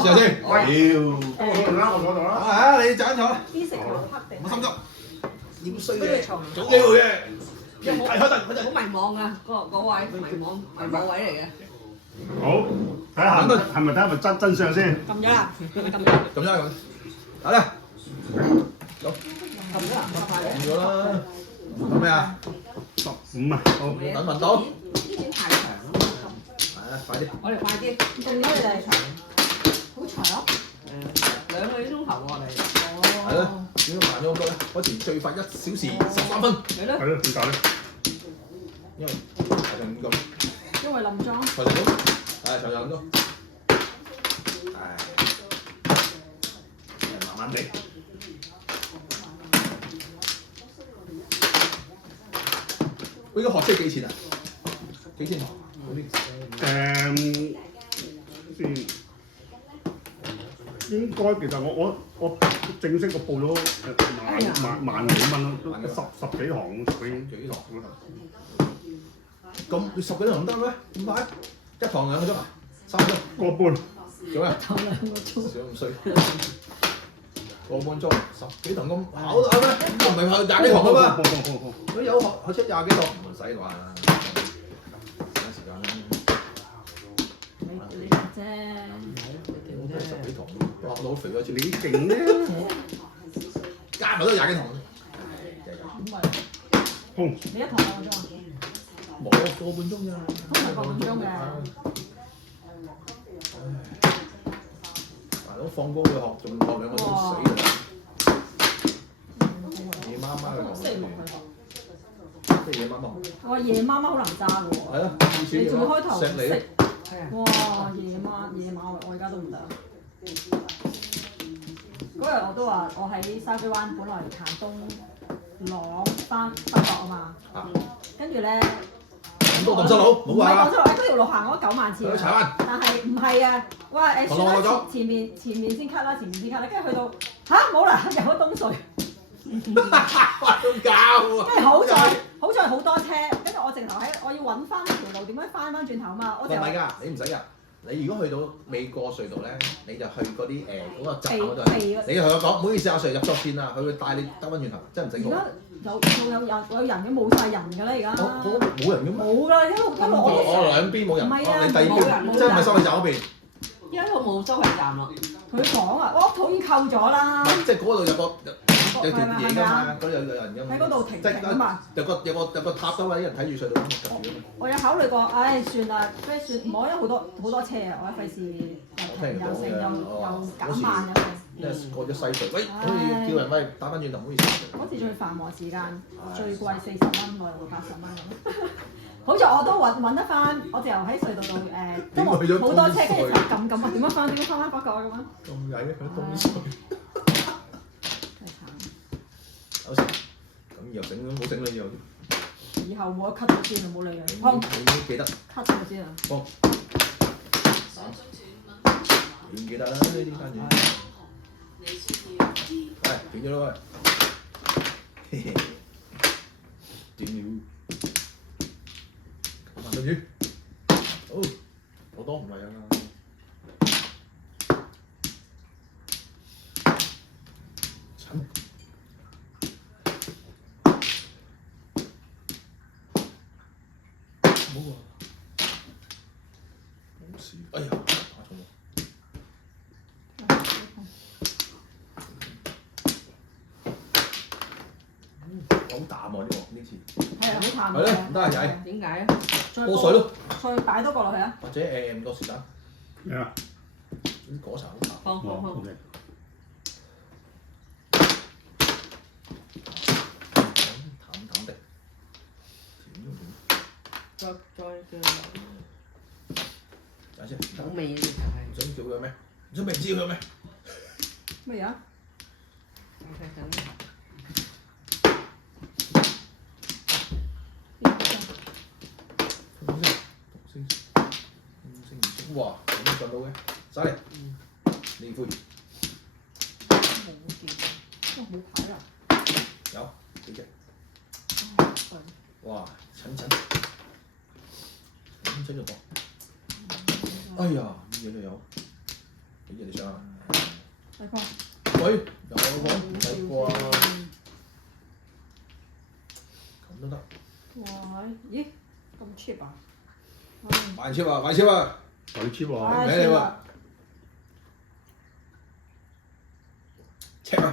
試下先。屌，我攞到啦。啊！你揀咗，啲食油黑定？冇心急，點衰佢哋嘅，從總機會嘅。一係開陣，開陣。好迷茫啊！個位迷茫位嚟嘅。好，睇下係咪真相先。撳咗啦，撳咗。咁樣咁，好啦，走，撳咗啦，快撳咗啦。撳咩啊？ 15啊，好。等運到。呢點太長啦，係啊，快啲。我哋快啲，仲多你哋長，好長。2個幾鐘頭喎你。係咯，點解慢咗好多咧？嗰時最快1小時13分。係咯。係咯，點解咧？因為係咁咁。因為冧裝。係咁，係就咁多。係慢慢嚟。我依家學車幾錢啊？幾錢學？先應該其實我正式個報咗萬幾蚊咯，都十幾行幾堂？咁你10幾堂唔得咩？咁快？一堂2個鐘啊？3個鐘？個半。做咩？頭2個鐘。少咁衰。個半鐘10幾堂咁考得咩？咁唔係考20幾堂㗎嘛？佢有學車20幾堂，唔使話。時間啦。你啫，你勁啫。10幾堂，哇！老肥嗰次。你勁咧？加埋都20幾堂。咁咪？空。你一堂2個鐘啊？冇個半鐘咋。通常個半鐘嘅。大佬放工去學，仲學2個鐘死啦！夜媽媽去學。星期六去學。即係夜媽媽。我話夜媽媽好難揸嘅喎。係咯，你仲要開頭錫你咯。哇！夜晚我而家都唔得。嗰日我都話我喺筲箕灣，本來行東朗翻北角啊嘛。跟住咧。咁多蕩失路，冇話。唔係蕩失路，嗰條路行咗9萬次。去柴灣。但係唔係啊？哇！算啦，前面先 cut 啦，前面先 cut 啦，跟住去到嚇冇啦，入咗東隧。都教喎。跟住好在好多車，跟住我直頭我要揾翻條路點樣翻轉頭啊嘛，我就唔係㗎，你唔使㗎。你如果去到未過隧道咧，你就去嗰啲嗰個站嗰度。你同我講，唔好意思，阿 Sir 入錯線啦，佢會帶你兜翻轉頭，真係唔使講。而家有人嘅冇晒人㗎啦，而家。冇人嘅咩？冇㗎，一路我兩邊冇人。唔係啊，你第二邊，即係咪收費站嗰邊？一路冇收費站咯。佢講啊，我屋土已經扣咗啦。即係嗰度有條嘢㗎嘛，嗰度有人㗎嘛。喺嗰度停啊嘛。有個塔兜啊，啲人睇住隧道咁入住。我有考慮過，唉，算啦，不如算唔好，因為好多車啊，我費事又剩又減慢咁樣。因為過咗西隧，喂，好似叫人喂打翻轉頭，唔好意思。嗰次最繁忙時間，最貴40蚊，內陸80蚊咁。好在我都揾得翻，我就喺隧道度都好多車，跟住撳啊，點樣翻北角咁啊？咁曳嘅佢東隧。真係慘。有時咁以後整都冇整啦，以後。以後冇得 cut 咗先啊，冇理佢。你都記得。cut 咗先啊。幫。唔記得啦，呢啲單嘢。喂，斷咗啦喂。斷了。慢對住。好，好多唔係啊。慘。冇啊。冇事。哎呀，打錯喎。好淡喎呢次。係啊，好淡。係咯，唔得啊仔。點解啊？多水咯。再擺多個落去啊！或者唔多時間。咩啊？啲果茶好淡。放。淡淡的。再叫。等先。好味嘅就係。唔想叫佢咩？唔想明知佢咩？乜嘢啊？哇！咁上到嘅，犀利。呢杯。冇牌啊！有幾隻？哇！襯咗噃。哎呀，乜嘢都有。幾隻你上啊？大哥，喂，有個唔使啩？咁都得。哇！咦，咁 cheap 啊？買超啊！買超啊！鬼 cheap 喎！名你喎，check 啊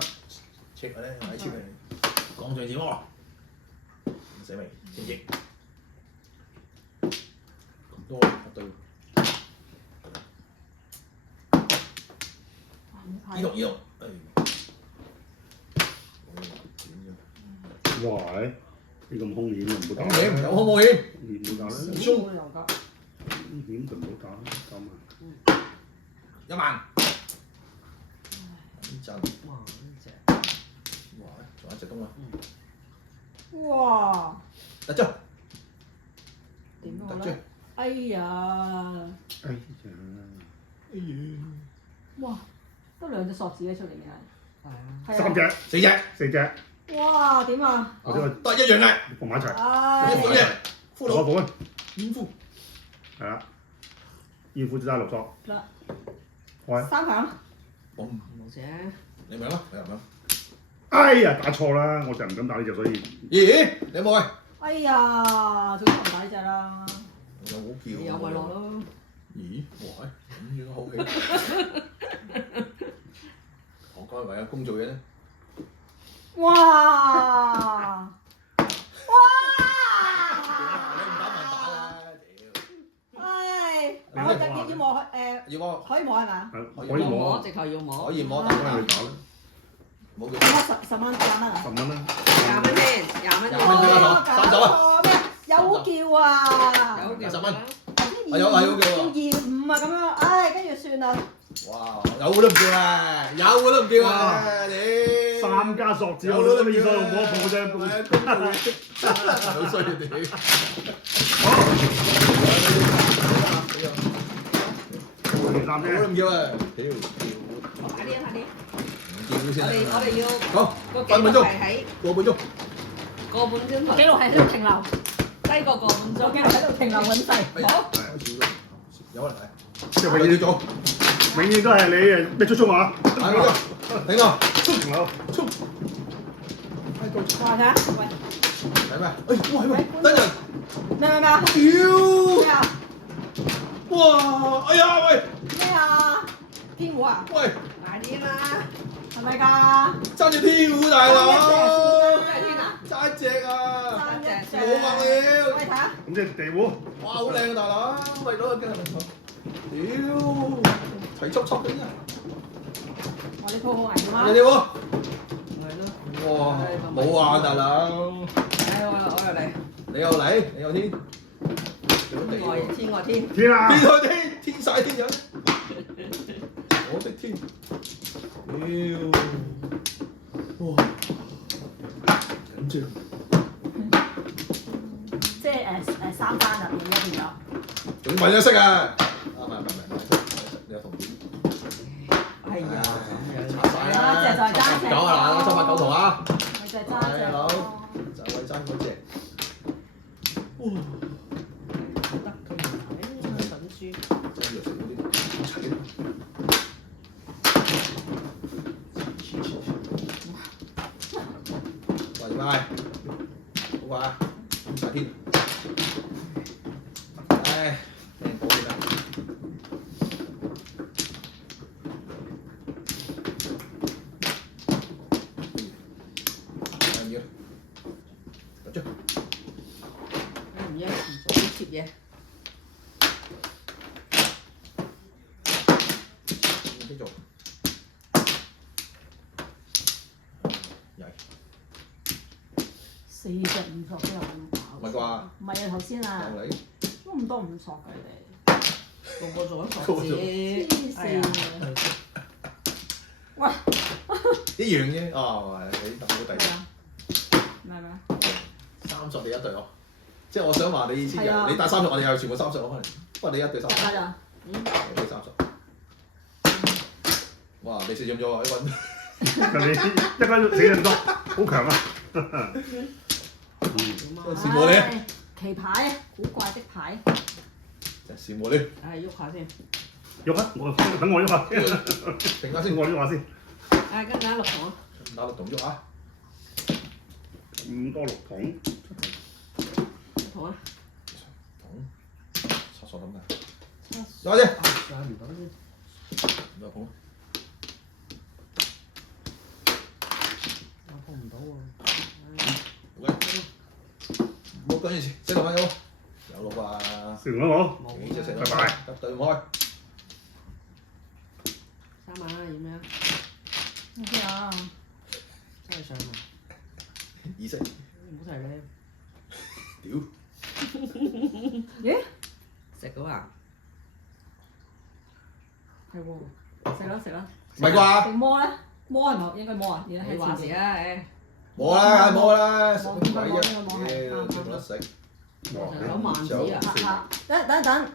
！check 咧，買 check 嚟，講最點喎？唔使未？千億咁多一對，依度依度，哇！你咁兇險就唔好打。風險有好冇險？險唔好打啦，少會有㗎。險就唔好打啦，9萬。 1萬。呢陣哇！呢只哇，仲有一隻東啊！哇！得張，點得張講咧？。哎呀！哎呀！哎呀！哇！得兩隻索子嘅出嚟嘅係啊，係。 3隻、 4隻， 4隻，哇！點啊？或者都係一樣嘅，放埋一齊。唉一款嘅，骷髏攞款煙夫。係啦，燕夫只揸6索。嗱，喂， 3強。冇隻你明啦，你明啦。哎呀，打錯啦，我就唔敢打呢隻，所以咦？你有冇啊？哎呀，仲唔打呢隻啦？有好叫。有咪落咯。咦？哇！咁樣都好氣。我該為阿公做嘢咧。哇！哇！你唔打咪打啦，屌！唉，你我就要摸要我可以摸係咪啊？可以要摸，摸，直頭要摸。可以摸幫打啦，佢打啦，冇叫。咁10蚊20蚊啊？ 10蚊啦。 20蚊先，20蚊20蚊先啦搞錯咩？有叫啊！有20蚊。係有叫要25啊咁樣，唉，跟住算啦。哇！有都唔叫啊，有都唔叫啊，你。 3家索子，我都2索用摸鋪啫。好衰啊你！第3我都啫。唔叫啊！屌！快啲啊！快啲！唔叫先。我哋要好，個分半鐘，記錄係喺個半鐘。個半鐘頭，記錄係喺度停留，低過個半鐘。記錄喺度停留揾勢。好，有可能係。即係永遠做，永遠都係你誒咩速啊？係冇錯，頂我，衝流，衝！哇！睇下，喂，係咩？哎，哇係喎，等人，咩咩咩啊？屌！咩啊？哇！哎呀喂咩啊？天虎啊？喂，快啲啦！係咪㗎？爭住天虎大佬，快啲啊！爭一隻啊！爭一隻冇話了喂，睇下。咁即係地壺。哇，好靚啊大佬，喂到個鏡頭，屌，齊速速嘅啫，我呢鋪好危險啊！人哋喎，係咯，哇，冇話大佬，我又嚟，你又嚟，你又天，天外天。天啊！天開天，天曬天有，我的天，屌，哇，緊張。即係3單入面一邊有。仲要問咗色啊！唔係，你有同點？係啊，查晒啦，隻就係爭隻9啊嗱，789圖啊！咪就係爭隻大佬咯。就係爭嗰隻。哇！得佢筍豬。真係食嗰啲好齊。喂，點解？好快啊！曬天。唉，靚寶先啦。唔要，入張。唔要，唔做啲貼嘢。繼續。曳。 4隻5索都有咁搞。唔係啩？唔係啊，頭先啊，又嚟。都咁多5索㗎你哋。個個做一個字。黐線嘅。喂，一樣啫。哦，係你揼到第咩咩？ 30你一對哦。即係我想話你意思就係啊係你帶30，我哋又全部30可能。不過你一對30。得咋？你30。哇！你試中咗啊？呢個。人哋一間死咁多，好強啊！羨慕你啊！唉，棋牌，古怪的牌。真係羨慕你。係喐下先。喐啊！等我喐下，停下先，我喐下先。啊，跟住6筒啊，打6筒喐啊！咁多6筒， 6筒啊，筒測錯咁㗎，攞先，上唔到先，攞筒，我碰唔到喎。喂，唔好跟住4度有冇？有6啊，成啦我，幾隻成拜拜，得對唔開， 3萬要咩啊？ O.K. 啊，真係上啊！意識，唔好提你，屌，咦？食咗啊？係喎，食啦食啦。唔係啩？食魔咧？魔係咪應該魔啊？而家你話事啊誒！冇啦冇啦，食冇乜鬼啫？冇冇屌，食冇得食，有萬子啊！等，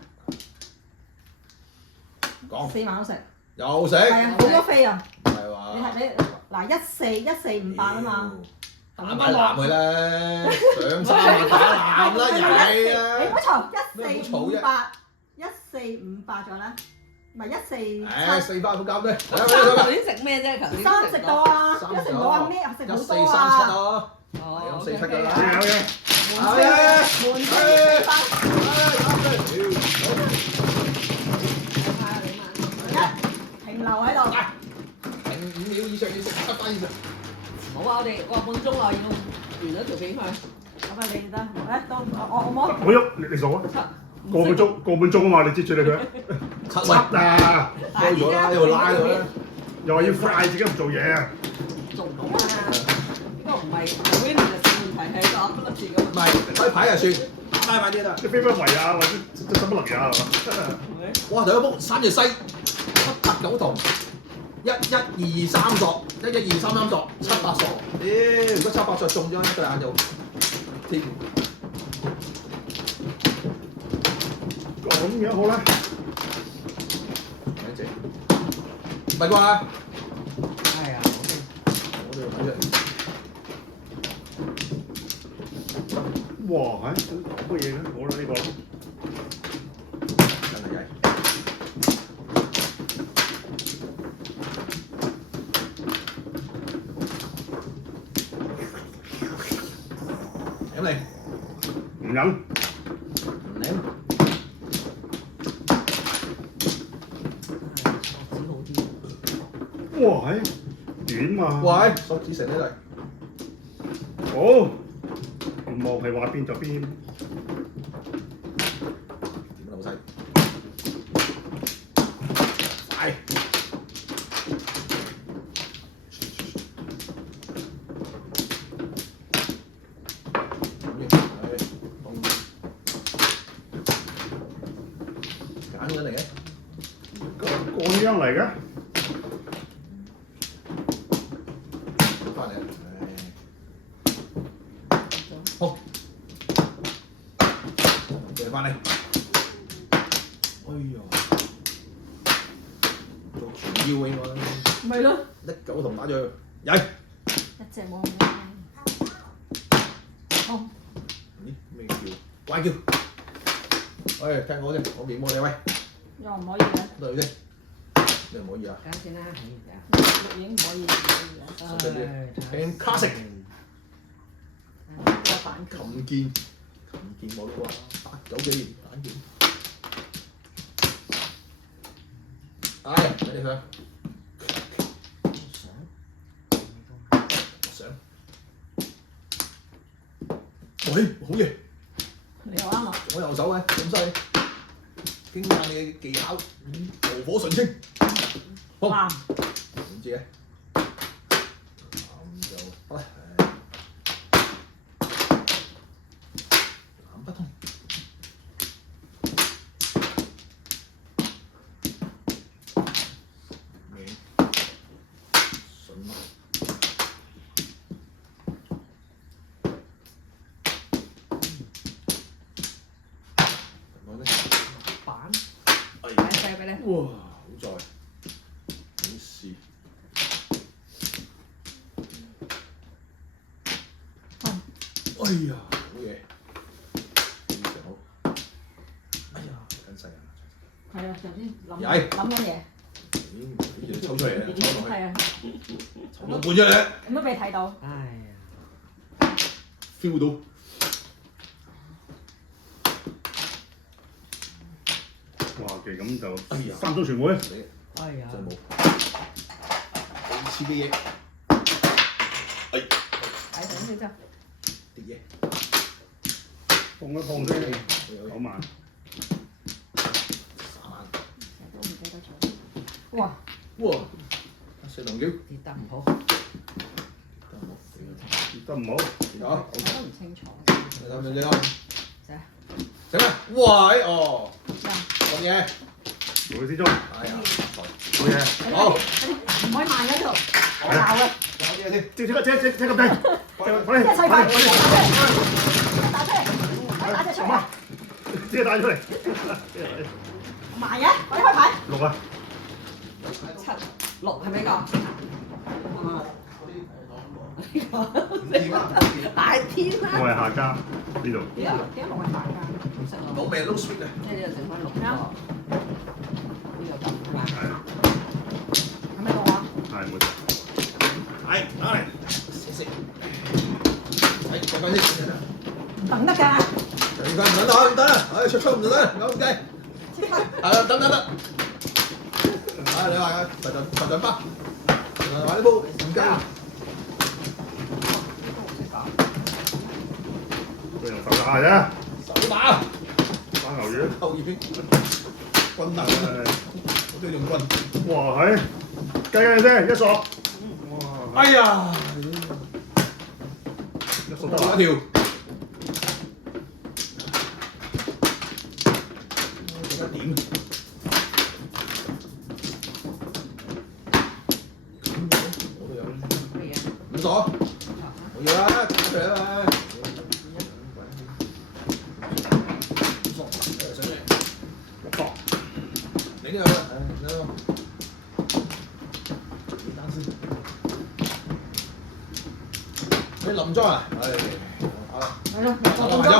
講4萬都食。又食，係啊，好多飛啊！係話你嗱1458啊嘛，打埋藍佢啦，上3萬打藍啦，曳啊！你唔好嘈，1458咗啦，唔係誒147。 4包好搞咩？頭先食咩啫？頭先3食到啊，三1食到啊，咩食好多1437啊！咯，哦咁4 7㗎啦。有嘅，好嘢！滿4分，停留喺度。停5秒以上要食7包以上。冇啊！我哋個半鐘內要完咗條片佢。咁啊，你得，誒到我摸。我喐，你數啊，個半鐘啊嘛，你接住你佢7啊，開咗啦，一路拉佢啦。又話要快，自己唔做嘢啊，做唔到啊！呢個唔係 win 嘅問題，係個粒字嘅唔係開牌就算，拉快啲啦。你飛不圍啊，或者使乜能啊，係嘛？哇！第一波3隻西，789筒，1123索，1123索，700索。屌，如果700索中咗一對眼就天。咁樣好啦，兩隻，唔係啩？係啊，我哋睇啫。哇，係乜嘢咧？好啦，呢個真係曳。飲嚟，唔飲，唔飲。手指好啲。哇，係短嘛，喂，手指成呢嚟。好，願望係話邊就邊，點老細？快！揀緊嚟嘅，個樣嚟嘅，翻嚟。好，借翻嚟。哎呀，做全腰應該。咪咯， 19筒打住，曳！一隻冇咁多。好，咦？咩叫？怪叫！喂，聽我先，我面摸你喂，又唔可以嘅，對先，咩唔可以啊？揀先啦，錄影唔可以嘅。實際啲，聽 classic 有版權。琴鍵，琴鍵冇啦啩，89幾年版權。唉，俾你佢。上。喂，好嘢！你又啱啦。我右手嘅，咁犀利，經驗你嘅技巧，爐火純青。好，哇！點知嘅？咁就好啦。南北通。面順路。板，哎擺細俾你。哇！好在，好事。哎呀，好嘢，非常好。哎呀，緊細人。係啊，頭先曳諗緊嘢，呢啲抽出嚟啊，抽落去，係啊，抽到半出嚟咁都俾你睇到。唉呀， ，feel 到。哇！嘅咁就哎呀3中全會，哎呀，真係冇。似嘅嘢，睇上先啫，啲嘢，碰一碰先9萬。3萬。成日都唔記得咗。哇！哇！四龍橋，跌得唔好，得唔好？有，睇得唔清楚。你睇唔睇啊？寫醒啊！哇！哦，呀，講嘢，做佢之中，哎呀，做嘢，好，唔可以慢喺度，我鬧嘅。講啲嘢先，即咁低，快一齊快，啲，打出嚟，打隻出嚟，即係帶出嚟，慢嘅，快啲開牌。 6啊， 7、6係咪個？點啊？大天我啦！係下家呢度，點解六係大㗎？冇味撈 sweet 啊！即係呢度剩翻6個，呢個咁係嘛？係係咪六啊？係冇錯，係，攞嚟，試試，睇講緊先，唔等得㗎，你快唔等得，唔得啦，唉，出唔得，有咁計，即刻。係啊，得，啊，你話啊，實陣巴，買呢煲唔計，佢用手打啫，手打，打牛丸，後邊棍頭，我都要用棍，哇係，計先1索，哇，哎呀， 1索得啦，一條，做得點？我都有。係啊， 五索，冇嘢啦，打出嚟啊嘛。五索，上嚟， 1索，你呢個啦，你呢個。你單先。你林裝啊？唉，好啦，係咯，打個埋咗。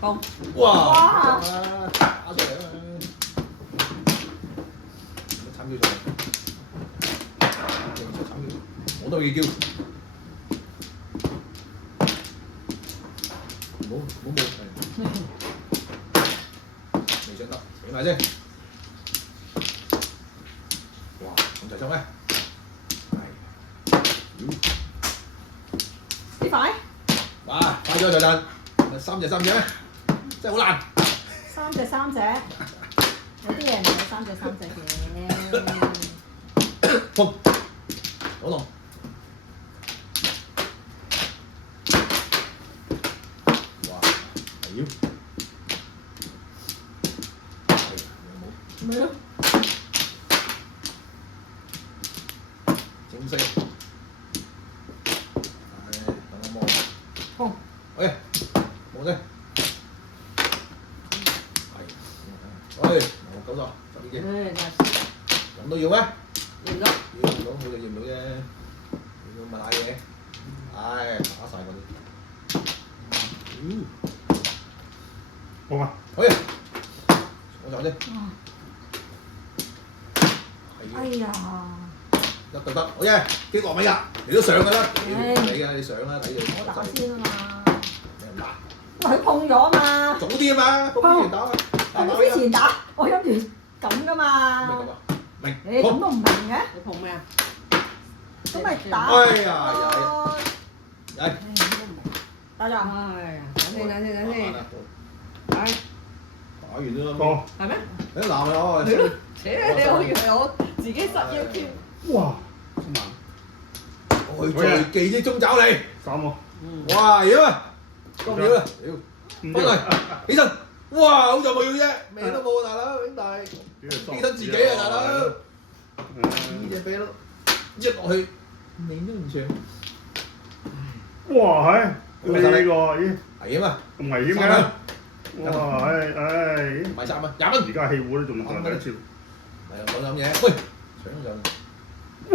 公哇！哇打出嚟啊嘛。慘叫咗，我都要叫。冇，未上得，俾埋先。哇，咁就上咩？呢塊哇，快咗就陣，3隻咩？真係好難。3隻，有啲嘢唔係3隻嘅。碰，好濃。哇，係要。係，咪咯，正式。係，等我摸。碰，喂，摸先。係，喂，9索，12隻，咁都要咩？認咗，要唔到佢就要唔到啫，要問下嘢，唉，打晒嗰啲。好嘛，好嘢，我走先。哎係呀，得，好嘢，幾個米㗎？你都上㗎啦，你㗎，你上啦，睇住。我打先啊嘛，你唔打，因為佢碰咗啊嘛，早啲啊嘛，碰之前打。碰之前打，我諗住咁㗎嘛。明咁啊？明。你咁都唔明嘅，你碰咩啊？咁咪打。哎呀，嚟。打咗。哎呀，等先，打係完啫嘛。多，係咩？你鬧咪我。切，你好以為我自己失憶添。哇，7萬，我在記憶中找你。 3喎，哇，妖啊！咁妖啊！妖，唔翻嚟，起身。哇，好在冇要啫，咩都冇啊，大佬兄弟。犧牲自己啊，大佬！呢隻啤咯，一落去你都唔上。哇係，呢個咦係啊嘛，咁危險嘅，哇唉，買3蚊，20蚊。而家氣壺都仲上緊潮，係啊，講飲嘢，喂，搶上，哇，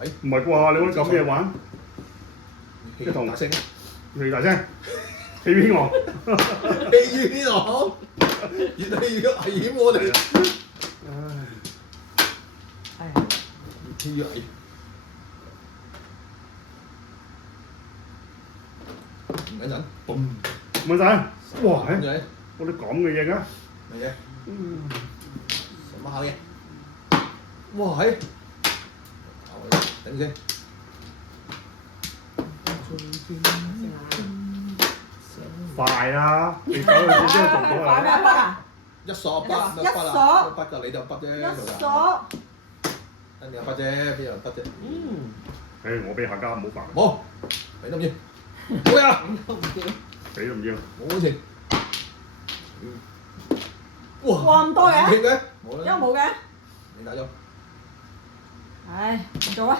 喂，唔係啩？你揾咁嘢玩，氣大聲，你大聲，戲邊王，戲院邊行，越嚟越危險我哋。唉，越嚟越危。唔緊陣，嘣！唔該晒。哇！咁樣，我啲咁嘅嘢嘅，乜嘢？什麼好嘢？哇！係，等陣先。快啊！你走去點樣做到快咩啊？筆啊？一鎖筆，一筆啊，鎖筆㗎，你就筆啫，一鎖。你有筆啫，邊有筆啫？誒，我俾客家唔好煩，冇，你都唔要，冇呀，俾都唔要。冇本錢。哇！哇咁多嘅唔貼嘅，冇因為啦，冇嘅。你打咗，唉，唔做啊！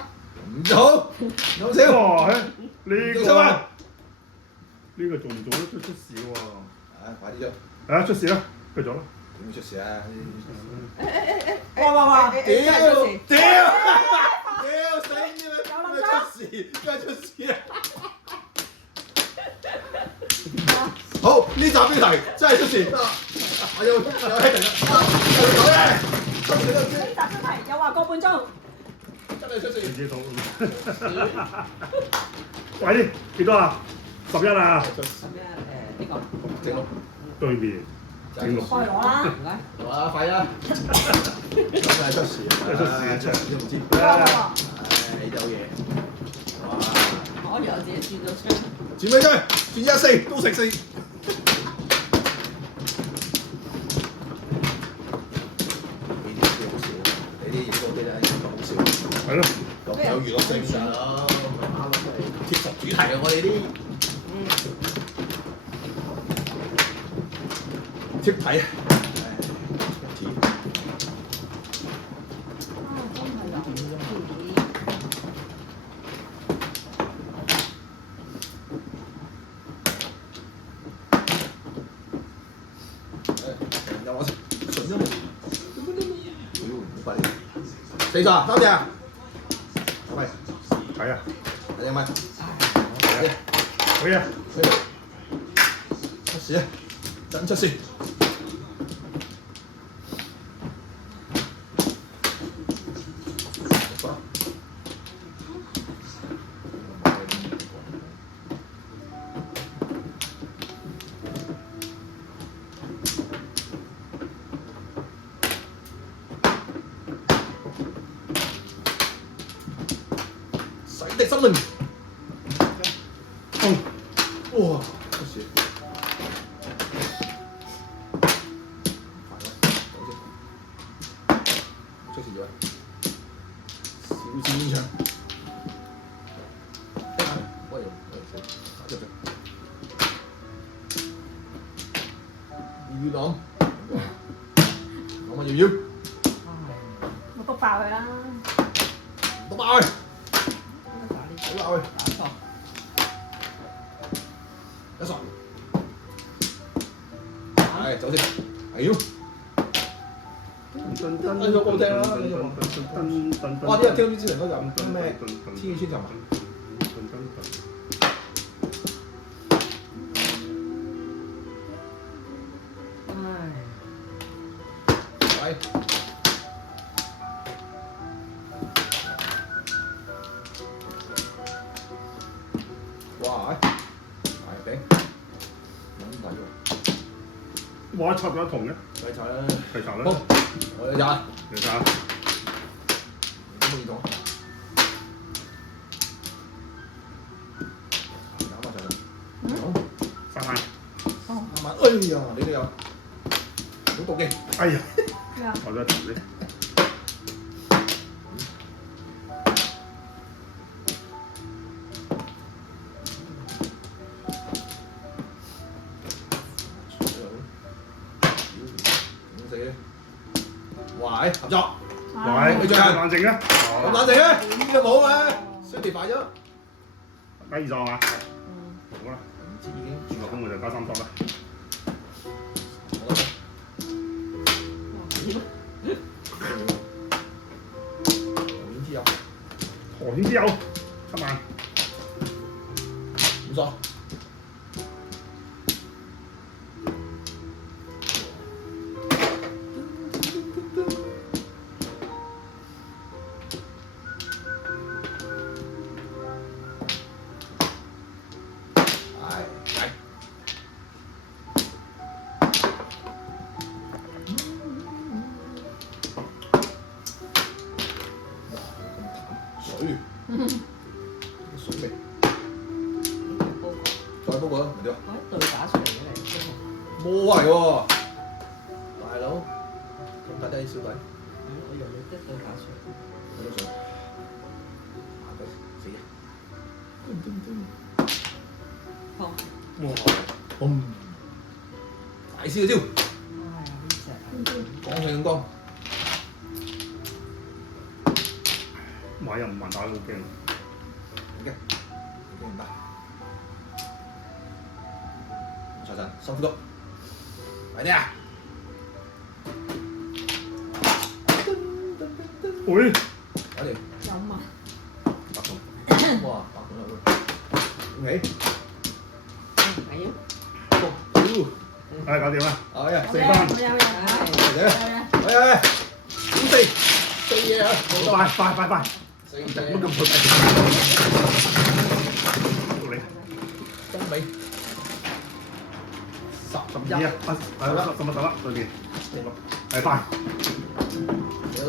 唔做，有少，哇！呢個做乜？呢個做唔做都出事喎。快啲做，係啊，出事啦，去做啦。點會出事啊？哇！屌！真係出事屌死你啦！咩出事？咩出事啊？好，呢集標題真係出事。我有希定啦，有嘢出事都知，呢集真係又話個半鐘。真係出事。唔知道。快啲，幾多啊？11啊！出事，咩呢個？正六，對面正六。過嚟攞啦。唔該。哇！快啊！真係出事，出事都唔知。哇！你有嘢，哇！我以為我自己轉咗槍。轉咩啫？轉14都食4。呢啲好笑，你啲影到啲咧好笑，係咯，咁有娛樂性㗎咯，貼實主題啊！我哋啲貼題啊，貼。真係有。有我食，順咗冇？屌，好快啲，4座，多謝啊！喂，係啊，睇下咪，好嘢。出事啊！真出事！洗滌心靈。哇！出事！出事咗啊！小戰現場。喂，打出去。要諗，諗乜要？我篤爆佢啦！篤爆佢！好爆佢！打錯。一索。係，走先。係要。哇！啲人聽之前嗰集咩天氣穿插係。哇！大餅，咁大喎，哇！插咗一桶嘅，細柴啦。係插啦。好，我有廿，你睇下，有冇耳筒？打麻雀啦。好3萬。啱啱，哎呀，你都有，好妒忌。哎呀，咩啊？我咗一頭先。哇！合作，喂，你最後冷靜啊！咁冷靜啊！呢個冇啊，衰地快咗。加2座嘛？好啦，唔知已經轉落咁我就加3座啦。點知有何天之有7萬。 5座，水味，煲過，再煲過啦，唔點啊？我一對打出嚟嘅嚟，冇係喎，大佬咁睇低小弟，我用一對打出嚟。睇到水，麻鬼死嘢，好，嘣，大師嘅招，哎呀呢隻，講上光，買又唔還打好驚。嘅，已經唔得，財神深呼吸，快啲啊！喂，搞掂。有嘛？白桶，哇，白桶有喎，恭喜，係啊，搞掂啦，哎呀，四番，嚟嚟，五四嘢啊，快，四乜嘢，咁快？到你中尾，12啊，係啦，11啦，對面，係快，喺度。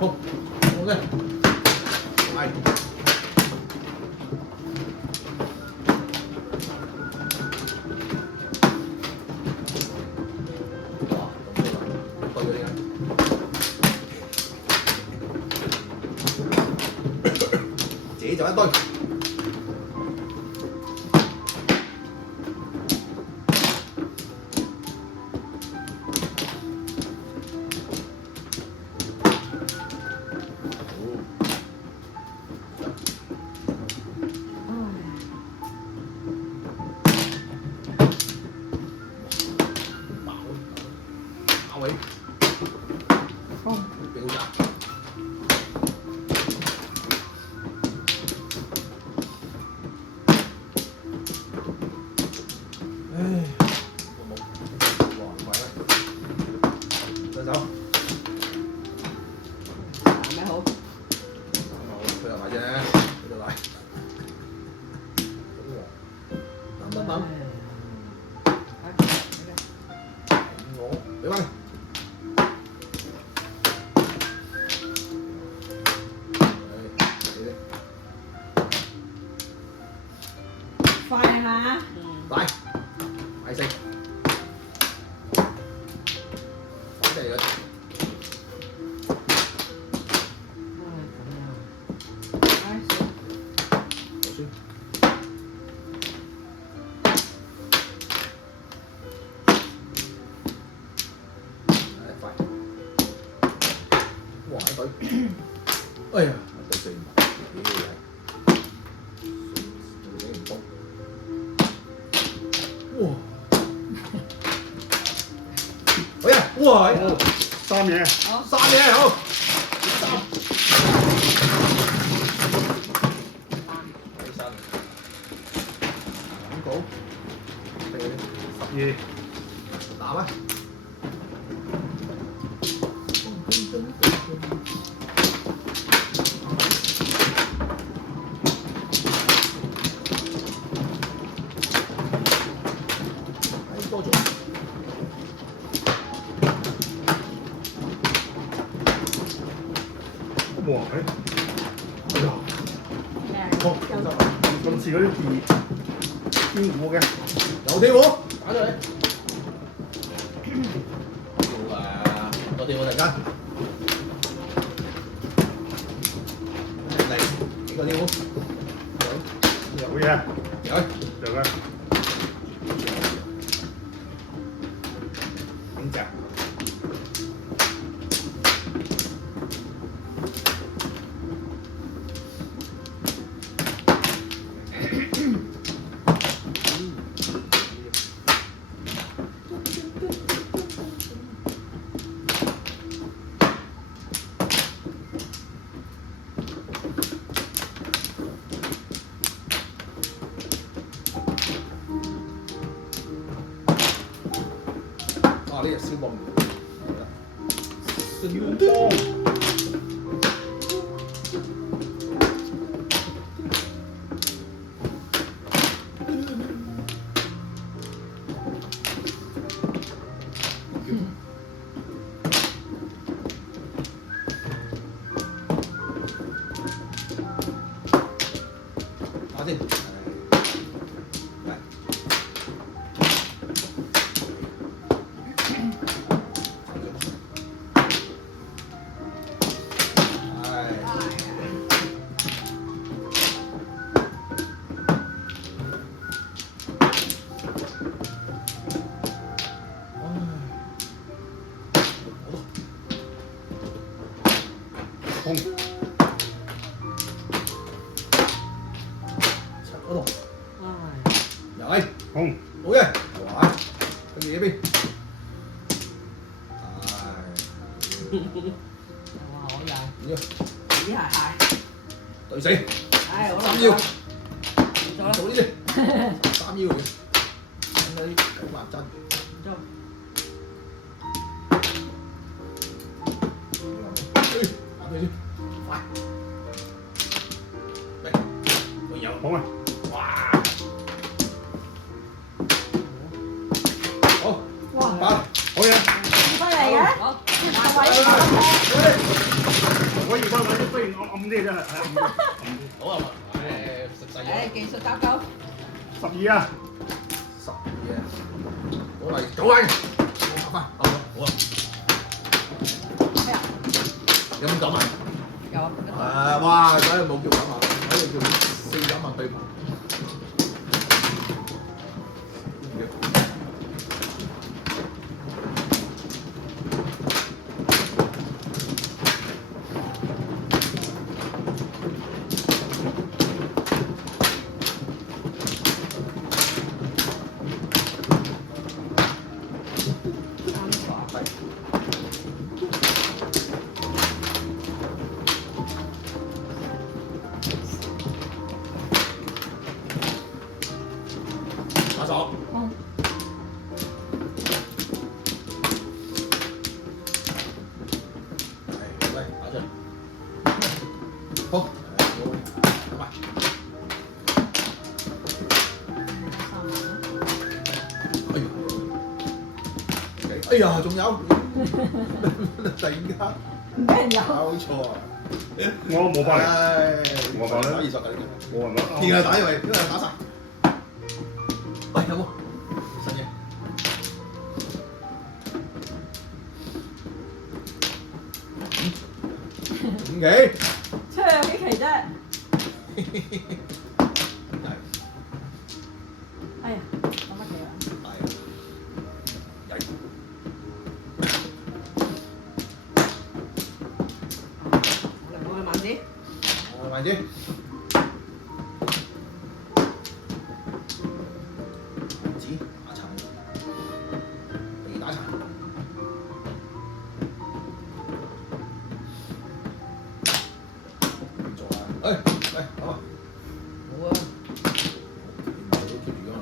好，好嘅，係。哇，咁多啦，對咗點解？自己就一堆。馬尾，表達。唉，我冇，哇，唔係啦，伸手，係咪好？佢又買啫，佢就嚟。等，我俾翻你。快係嘛？快，快食，快啲嚟嘅。好酸。快！哇！一隊，哎呀，一隊四五，屌你！死唔到。哇！哎呀！哇！三嘢，三嘢好，第三，廣告，12，打咩？多咗。哇，哎呀，好，今次嗰啲堅果嘅，有跳喎，打咗你。跳啊！多跳喎，突然間。嚟幾個跳喎？好嘢，有。有嘅，邊隻？打先。空，嗰度，又係空，好嘅，玩，跟住呢邊，哇！好嘢，要咦係係，對死，唉好啦，三腰，做啦，做呢啲，三腰嘅，咁你九萬真，做，打佢先，快，嚟，我有，空啊！哇，好，哇，打，好嘢，犀利嘅，好，位我而家揾啲雖然暗啲真係暗好啊，食細嘢，誒技術交夠， 12啊！ 十嘢，好嚟九位，打翻，好啊，咩啊？有冇九萬？有哇！梗係冇叫九萬，梗係叫4萬對盤。打手，嚟打出嚟，好，打埋，哎呀，仲有，突然間唔俾人有，搞錯啊！我冇翻嚟，唉，我話咧打20㗎，冇人攞。而家打因為打晒。喂，有冇新嘢？五幾？出去有幾期啫？哎呀，講乜嘢啊？係。嚟我去慢啲，我慢啲。子打殘，被打殘。做啊！嚟，好啊！好啊，你都 keep 住㗎嘛？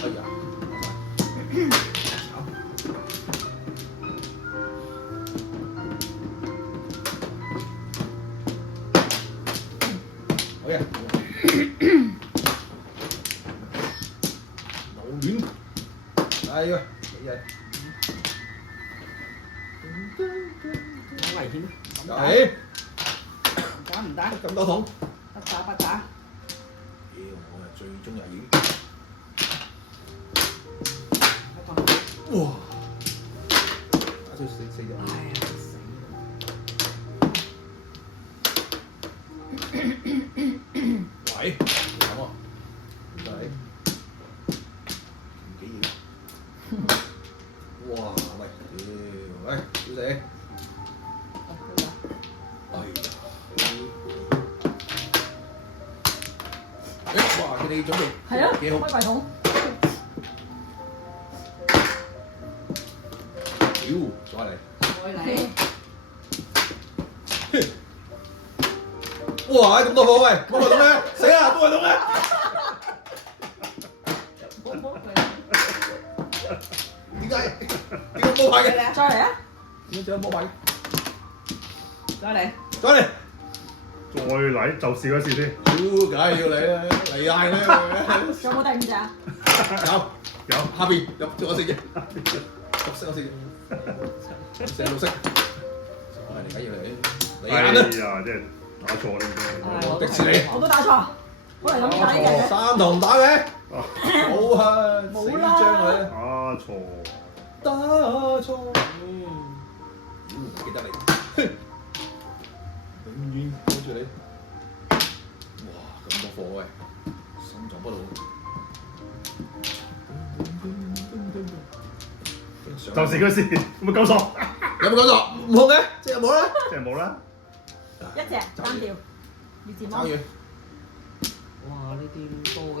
哎呀，好嘢，老亂，係啊，你係。好危險，又係打唔打？咁多桶，不打不打，屌我係最中意演，哇！打咗四隻，哎呀死喂，咁啊，唔使，幾嘢？哇！喂，屌，喂，小死！哎呀！哇！佢哋準備係啊，幾好開櫃桶，屌，再嚟！再嚟，哇！咁多火喂，冇運動咩？死啦！冇運動咩？冇冇佢。點解？點解冇牌嘅？再嚟啊！點解冇牌嘅？再嚟。再嚟！再嚟就試一試先。梗係要嚟啦，嚟嗌啦！仲有冇第五隻啊？有下邊入咗我四隻，綠色我四隻，四綠色。嚟緊要嚟，嚟哎眼啦！呀，真係打錯啦！迪士尼。我都打錯，好嚟咁打呢隻嘅。三同打嘅，冇啊，四張佢。打錯。打錯，唔記得你，永遠抱住你。哇，咁多貨喂，心臟不老。就試嗰時，有冇夠數？有冇講錯？唔好嘅，即係冇啦。即係冇啦。一隻單調，要字幕。抄完。哇！你掂到嘅。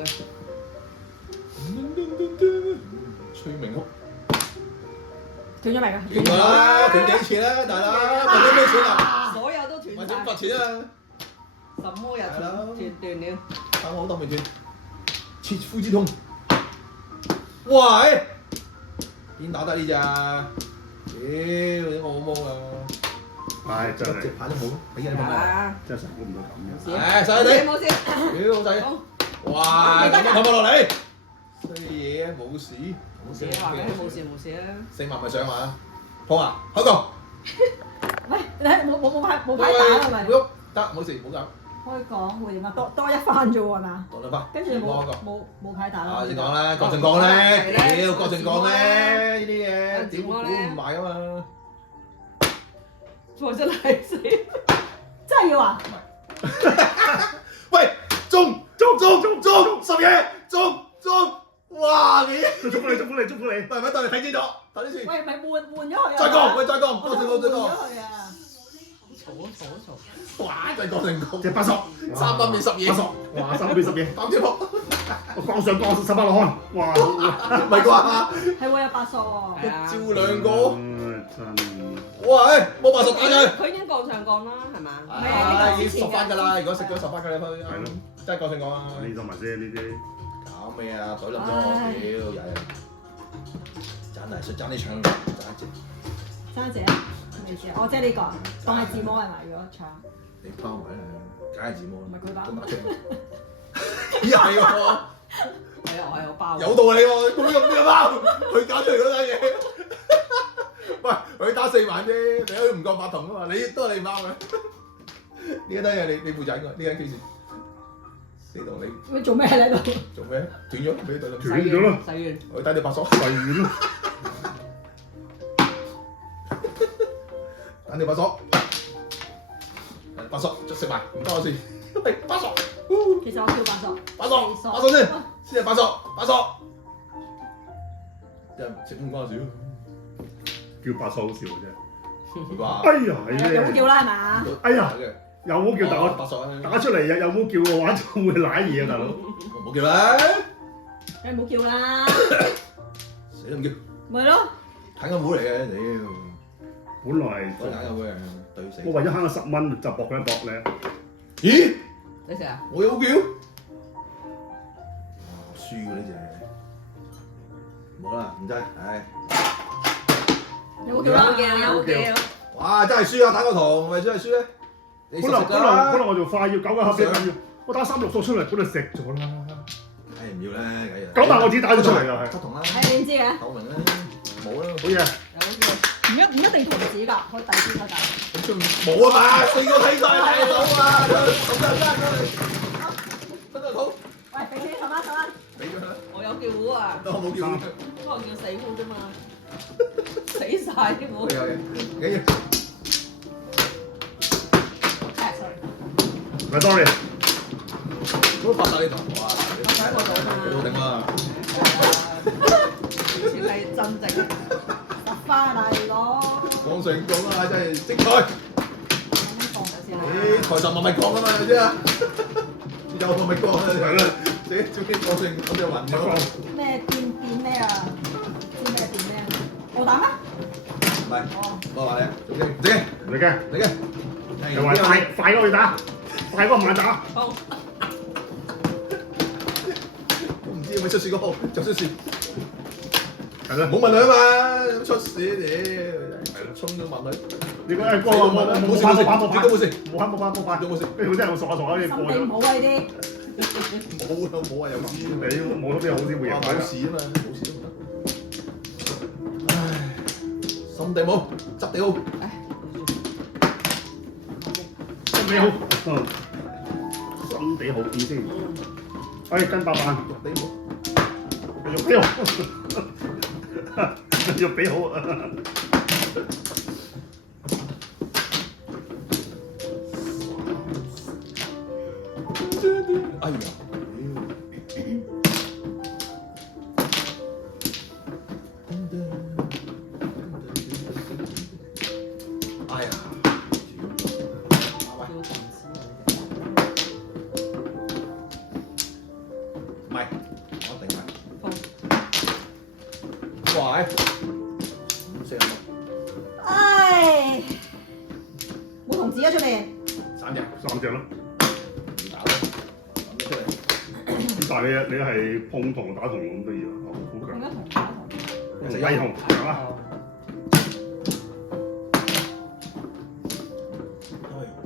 崔明屋。斷咗未啊？斷咗啦，斷幾錢啦，大佬？問咗咩錢啊？所有都斷問咗晒。罰錢啊！什麼日斷了？但我好多未斷，切膚之痛。喂！邊打得呢隻啊？屌，我好懵啊！唉，真係隻牌都冇，俾人問啊！真係估唔到咁嘅。唉，細仔，冇事。屌老仔！哇，咁樣冚落嚟，衰嘢冇事，冇事，話俾佢冇事冇事啊！ 4萬咪上嘛？碰啊，開個！喂，你睇冇牌打係咪？唔喐，得冇事冇搞，開講會點啊？多一番啫喎係嘛？多兩番，跟住冇牌打啊，啦。先講啦，郭靖講咧，屌郭靖講咧，呢啲嘢點估唔埋啊嘛？我真係死。真係要啊！喂，中十嘢，中，哇你！祝福你，祝福你，祝福你。唔係睇清楚，睇啲先。喂，咪換咗佢啊！再講，喂再講，郭靖講再講。換咗佢啊！嘈！哇！真係郭靖講，隻八索3分變10嘢，八索，哇，3變10嘢，爆條波，我光上光18落汗，哇！唔係啩？係喎，有8索喎。係啊。招兩個，真哇！冇8索打佢。佢已經降上降啦，係嘛？已經10番㗎啦，如果食咗10番㗎啦，佢係咯，真係郭靖講啊！呢種咪先呢啲。搞咩啊？懟冧咗我，屌曳！真係想爭啲搶，爭一隻。爭一隻未知啊？我即係呢個，當係自摸係咪？如果搶，你包埋啦，梗係自摸啦。唔係佢包咁啊，咦係喎，我有包。有道理喎，咁樣咩包？佢搞出嚟嗰單嘢。喂，佢打4萬啫，你都唔夠8筒啊嘛，你都係你包嘅。呢單嘢你負責㗎，呢間 case。呢度你你做咩喺度？做咩？斷咗俾對冧。斷咗咯，洗完。我帶你8索。維園咯，等你8索。8索，食埋，唔該我先。喂，8索。其實我叫8索。 8索先，先係8索。真係食唔關我事咯。叫八索好笑啫。唔會啩？哎呀，係有冇叫啦係嘛？哎呀，有冇叫但我8索啊？打出嚟有冇叫嘅話就會舐嘢啊，大佬。冇叫啦，梗係冇叫啦，死都唔叫，咪咯。睇個帽嚟嘅，屌！本來嗰眼有嘅對死。我為咗慳咗10蚊就搏佢一搏咧。咦？你食啊？我有叫？輸喎呢隻，冇啦，唔制，唉。有冇叫啦？有叫。哇！真係輸啊！打個堂咪真係輸咧。你本來我就快要9個盒嘅緊要，我打3、6數出嚟，本來食咗啦。唉唔要啦，梗係。 9萬我自己打咗出嚟啦，係。七筒啦，係你知嘅，透明啦，冇啦。好嘢，唔一定同子㗎，可以第啲得㗎。咁仲冇啊嘛，4個睇晒大佬啊！咁就啦，分個肚，喂，俾你10蚊10蚊。俾佢啦，我有叫糊啊，我冇叫佢。不過叫死糊啫嘛，死晒啲糊。有嘢，緊要。唔係 sorry，都發晒呢頭，哇！第一個做嘛，幾好頂啊！完全係真正。 10花大佬。講成講啊，真係精彩！咁放咗先啦。咦，台神咪咪講啊嘛，係咪先啊？有咪咪講啊？係啦，死做啲講成咁就暈咗。咩變咩啊？知咩變咩啊？我打咩？唔係，我話你，正，你嘅，你嘅，又話快快過去打，快嗰個慢打。好，都唔知有冇出事嗰個就出事，係啦，冇問佢啊嘛，有冇出事你係咯，衝咗問佢，你講誒過冇冇事冇冇事，絕對冇事，冇冇都冇事，呢個真係我傻傻啲心地過咗。唔好啊呢啲。冇啊有事，你冇咗邊好啲會贏冇事啊嘛，冇事都唔得。唉，心地冇，質地好。心地好，心地好點先？哎，跟白板，質地好。肉俾好，肉俾好啊！哎呀！哎呀！唔係，我定係。喂，唔識啊！唉，冇童子啊出面。三隻，三隻咯。打咯，諗出嚟。但係你係碰銅打銅咁得意啊，好強。同一同打同。威銅係嘛？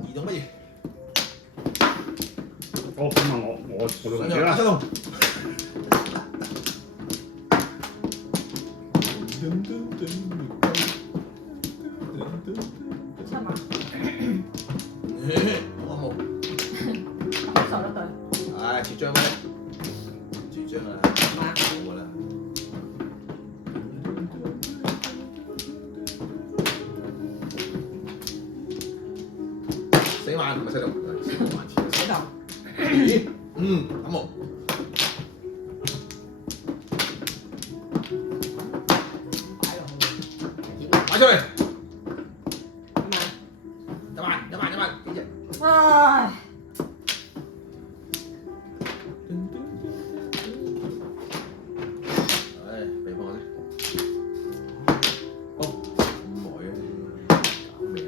移動乜嘢？好，咁啊我做同事啦。打出動。出馬。我冇。感受得對。唉，絕張咩？絕張啊！冇㗎啦。4萬唔係4萬，4萬錢。洗頭，咦？咁冇。擺落去，擺出嚟。點啊？1萬，幾隻？唉，唉，俾幫我先。好，咁耐啊！搞咩啊？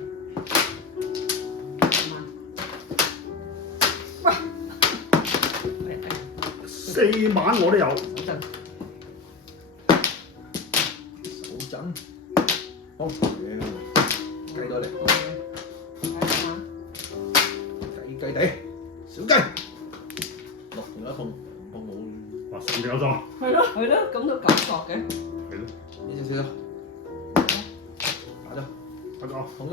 點啊？喂， 4萬我都有。手震，手震。好，雞多嚟。雞地，小雞，落同一碰，碰冇，哇，3隻有咗。係咯。係咯，咁都感覺嘅。係咯，呢隻少咗，打咗，得咗。碰咗，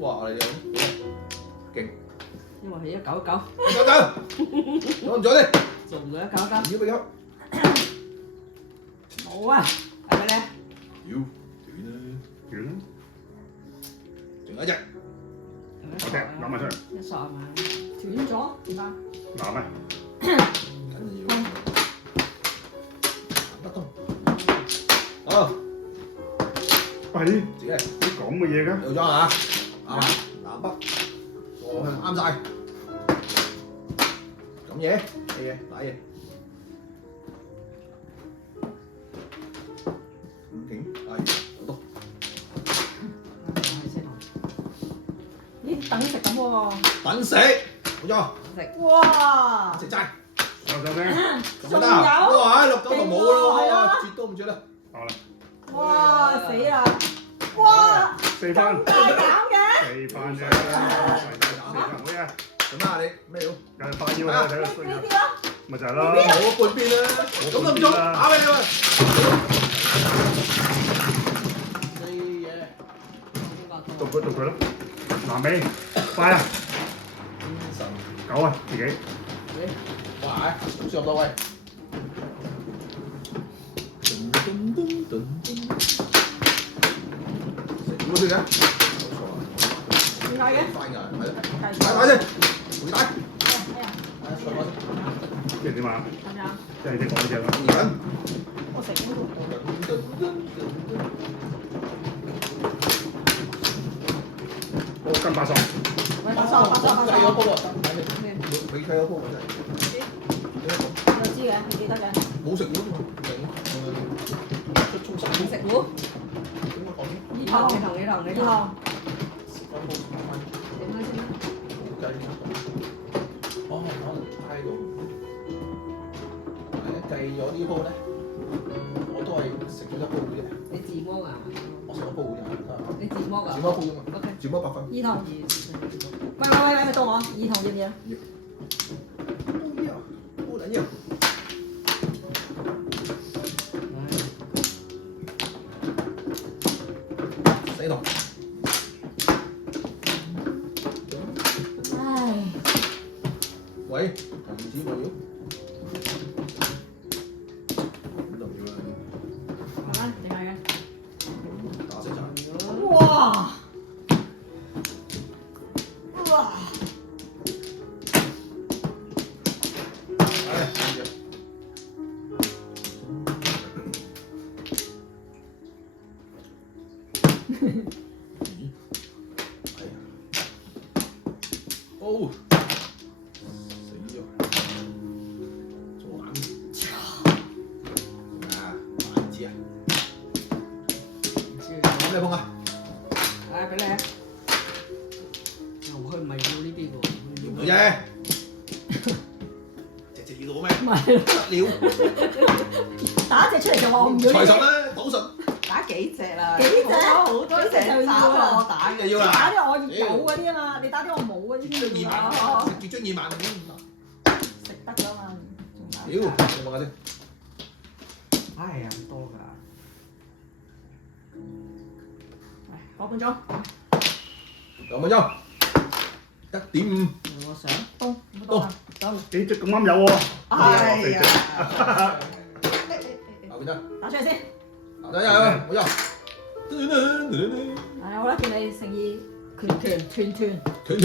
哇你哋勁，因為係199，做唔做啲？做唔到199，要唔要？冇啊。係咪咧？要，短啦，完啦，仲有一隻，我隻攬埋出嚟。 1索係嘛？斷咗點啊？攬咩？緊要，得通，好，喂，自己嚟。啲咁嘅嘢嘅？有咗啊！啱啊，南北坐向啱晒。咁嘢，嘅嘢，打嘢。咁勁，係好多。係先咦，等食咁喎。等食，冇錯，食，哇！食齋，有咗先。咁就得。哇！錄到就冇咯係啊，絕都唔絕啦。好啦，哇！死啦！哇！ 4番。大膽嘅。 4番啫。4番好嘢。做咩啊你？咩料？又係快腰啊！睇呢到衰啊！啲咯。咪就係咯。冇半邊啦，咁都唔中，打俾你喎。四嘢，到佢咯。南美，快啊！精神。 9啊，自己。哇！好似咁多位。食點先嘅？冇錯啊。點解嘅？快㗎，係咯。係。打打先，回帶。咩啊？係啊，上我先。即係點啊？係咪啊？即係你講隻啦。移緊。我食嗰個。好，跟8索。喂，八索，計咗鋪啊！未計咗鋪啊！真係。我知嘅，你記得嘅。冇食糊啊嘛，出充食糊，點解講？二你頭，同你同你同，二頭，點樣先？仔差唔多。哦，可能派到。計咗呢鋪咧，我都係食咗一鋪嘅啫。你自摸啊？我食一鋪嘅啫。你自摸啊？自摸鋪啫嘛。 OK。自摸8分。兒童，喂，到我，兒童要唔要？要，不能要。死童。唉，喂，童子冇要。慢慢定係嘅。打死晒。哇！哇！哎，哦，死咗，左眼，眼子啊，攞咩碰啊？誒，俾你啊！佢唔係要呢啲喎。要唔要啫？隻要到咩？咪係咯，得了，打一隻出嚟就話我唔要呢隻。財神啦，賭神，打幾隻啦？幾隻好多隻就要打啊我打嘅。要啦，你打啲我有嗰啲啊嘛，你打啲我冇嗰啲張先2要啊。萬，食住張2萬，食得㗎嘛，仲屌，你望下先，唉呀，咁多㗎。個半鐘，兩個鐘，1.5，我想。到，到啦，到。幾隻咁啱有喎？哎呀！後邊得，打出嚟先。等陣啊，冇錯，係好啦，見你誠意團，團團，追追。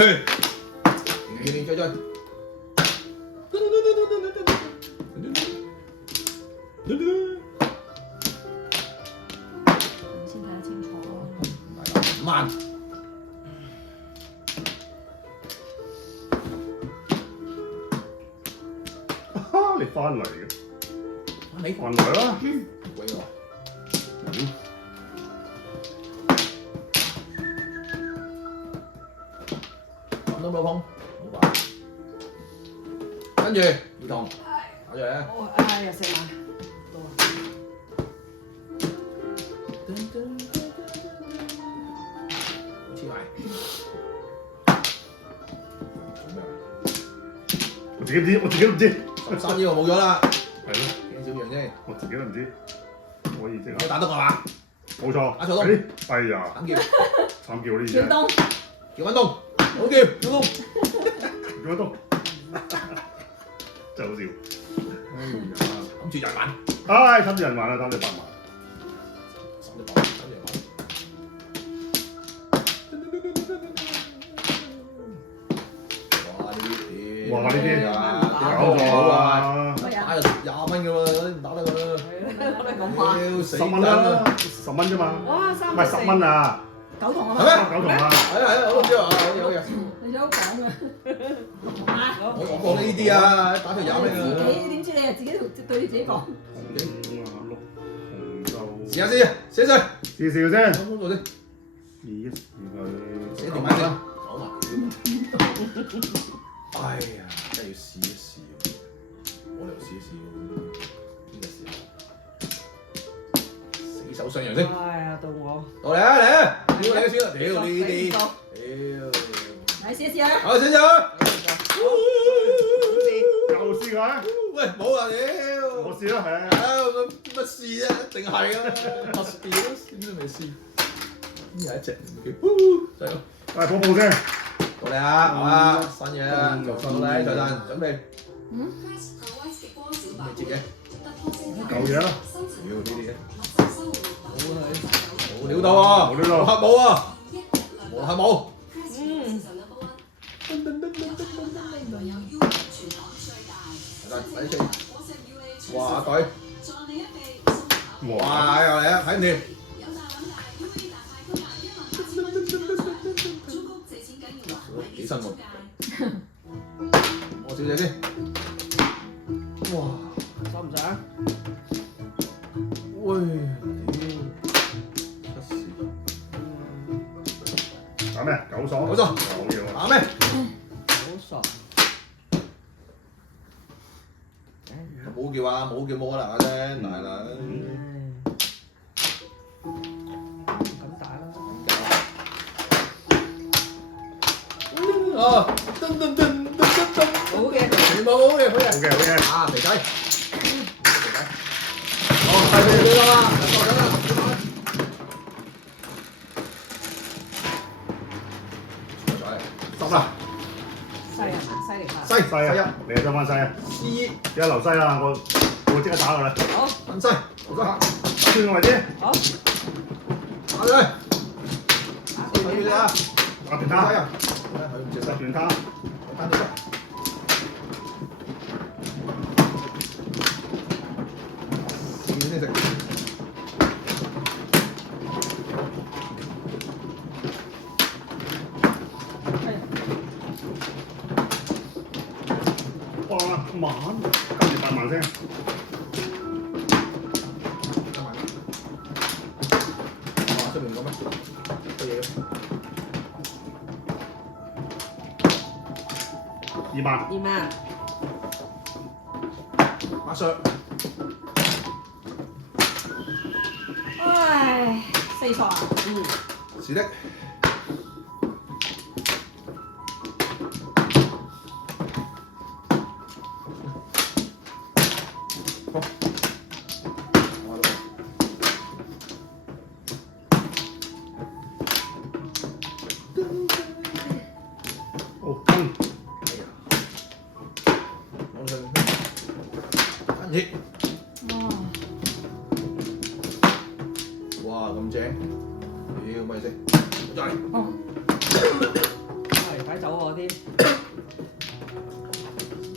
先睇下清楚。 5萬，你翻嚟嘅，你翻嚟啦！鬼喎！咁都冇碰，冇辦。跟住兒童打出嚟啊！哎呀，食埋。黐埋。做咩啊？我自己唔知，我自己都唔知。 13呢個冇咗啦，係咯，幾少樣啫？我自己都唔知。可以即你刻。打得我嘛？冇錯。打錯東。哎呀，慘叫，慘叫呢啲叫嘢。東，叫緊東，好叫，叫東。叫得多。真係好笑。哎呀，諗住人玩，唉，貪住人玩啦，貪住8萬。心都爆，諗住人玩。哇！呢啲搞錯啊！乜嘢？打就20蚊嘅喎，唔打得㗎啦。我哋咁話。屌死10蚊啦，10蚊啫嘛。哇，唔係10蚊啊，九同啊嘛。係咩？ 9同啊。係，我都知啊，好嘢。你想講嘅。啊！我講呢啲啊，打條20蚊自啊。己點知你係自己對自己講？紅就試下先，寫上，試試先，咁做先，試一試佢。寫條碼先。好嘛。哎呀，真係要試一試喎，我哋又試一試喎，邊個試啊？死手相揚先，哎呀，到我。到嚟啊嚟啊！屌你先啦，屌呢啲，屌，嚟試一試啊！好先生，又試佢，喂冇啊屌！我試啦，係。啊乜試啫？一定係啊！我屌，點都未試，呢係一隻唔叫，細佬。喂，寶寶先，到你啊，好啊，新嘢啊，做到你，財神準備，未接嘅，舊嘢啦，屌呢啲嘅，冇料到喎，冇料到黑冇喎，冇黑冇，睇先，哇隊，哇又嚟啊，睇唔掂，幾新喎，我小姐先，哇！想唔想？喂，屌，出事！打咩？9爽。9爽好嘢喎。打咩？冇叫啊，冇叫冇可能嘅啫，大佬。咁打啦。哦，噔，好嘅，全部好嘅，好嘅。好嘅好嘅，啊，肥仔，哦，係你啦嘛，落緊啦，十啦，犀啊嘛，犀利化。西西啊，你又收翻西啊，西而家留西啦，我即刻打佢啦，好，銀西，好啦，轉個位置，好，打佢，打打佢啦，打斷他，西啊，佢唔接受，斷他，打到西，見先食。8萬，今年8萬聲，哇！出面講咩？乜嘢2萬， 2萬，阿 Sir，唉，4索啊！是的。哦，跟，往上翻熱，哇咁正，妖咪先，再哦，係快走我啲。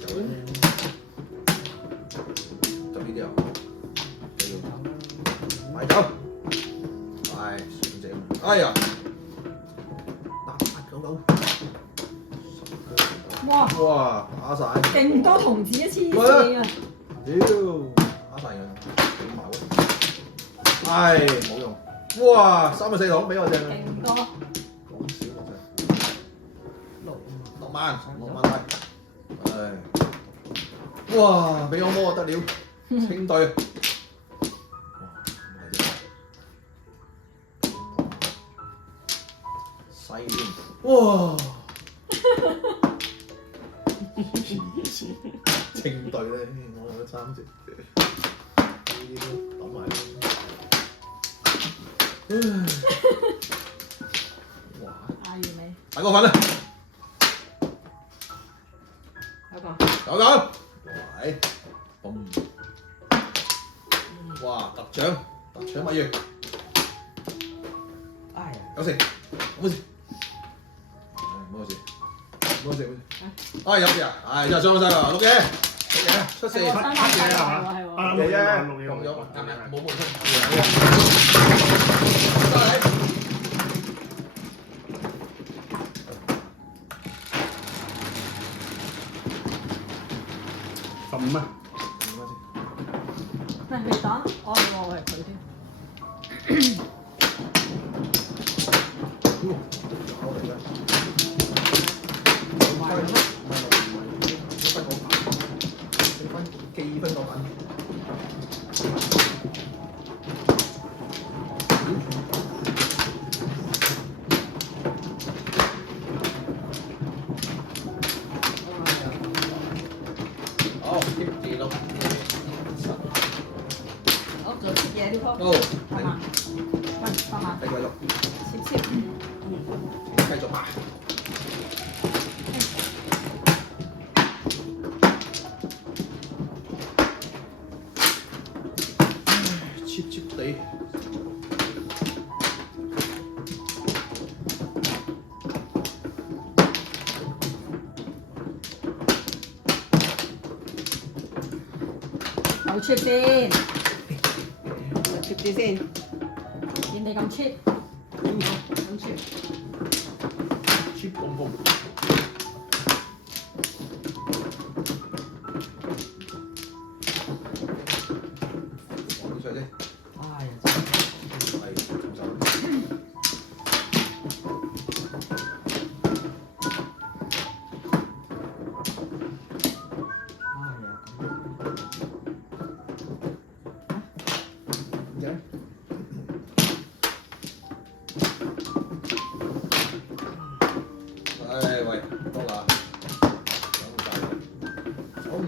走咧，執呢啲啊，快走，唉，算正，哎呀，899，哇，哇，打晒，勁多童子啊，黐線啊！屌，打晒佢，幾毛啊，唉，冇用，哇，34筒俾我正，勁多，講少我真，6萬低，唉，哇，俾我摸得了，清對，細添，哇！清對咧，我有3隻，呢啲都抌埋。哇！嗌完未？大個份啦，有個，九，喂，嘣！哇！特獎蜜月，哎呀，有食，冇事，冇事，冇事。啊有事啊，唉真係傷晒啦，六嘢，出4，係喎三萬嘢係係嘛？喎係喎。啊，嘢啫，六嘢，用咗，係咪冇冇出？15啊，喂，你打，我係喎，我係佢添。記分個品。好，keep 住咯。好，做切嘢呢鋪。好， 8萬，喂，8萬，繼續，切，繼續賣。cheap cheap 地。有 cheap 先，貼住先，見你咁 cheap，咁切。 cheap 公公。放啲水先，哎呀，係重手。哎呀，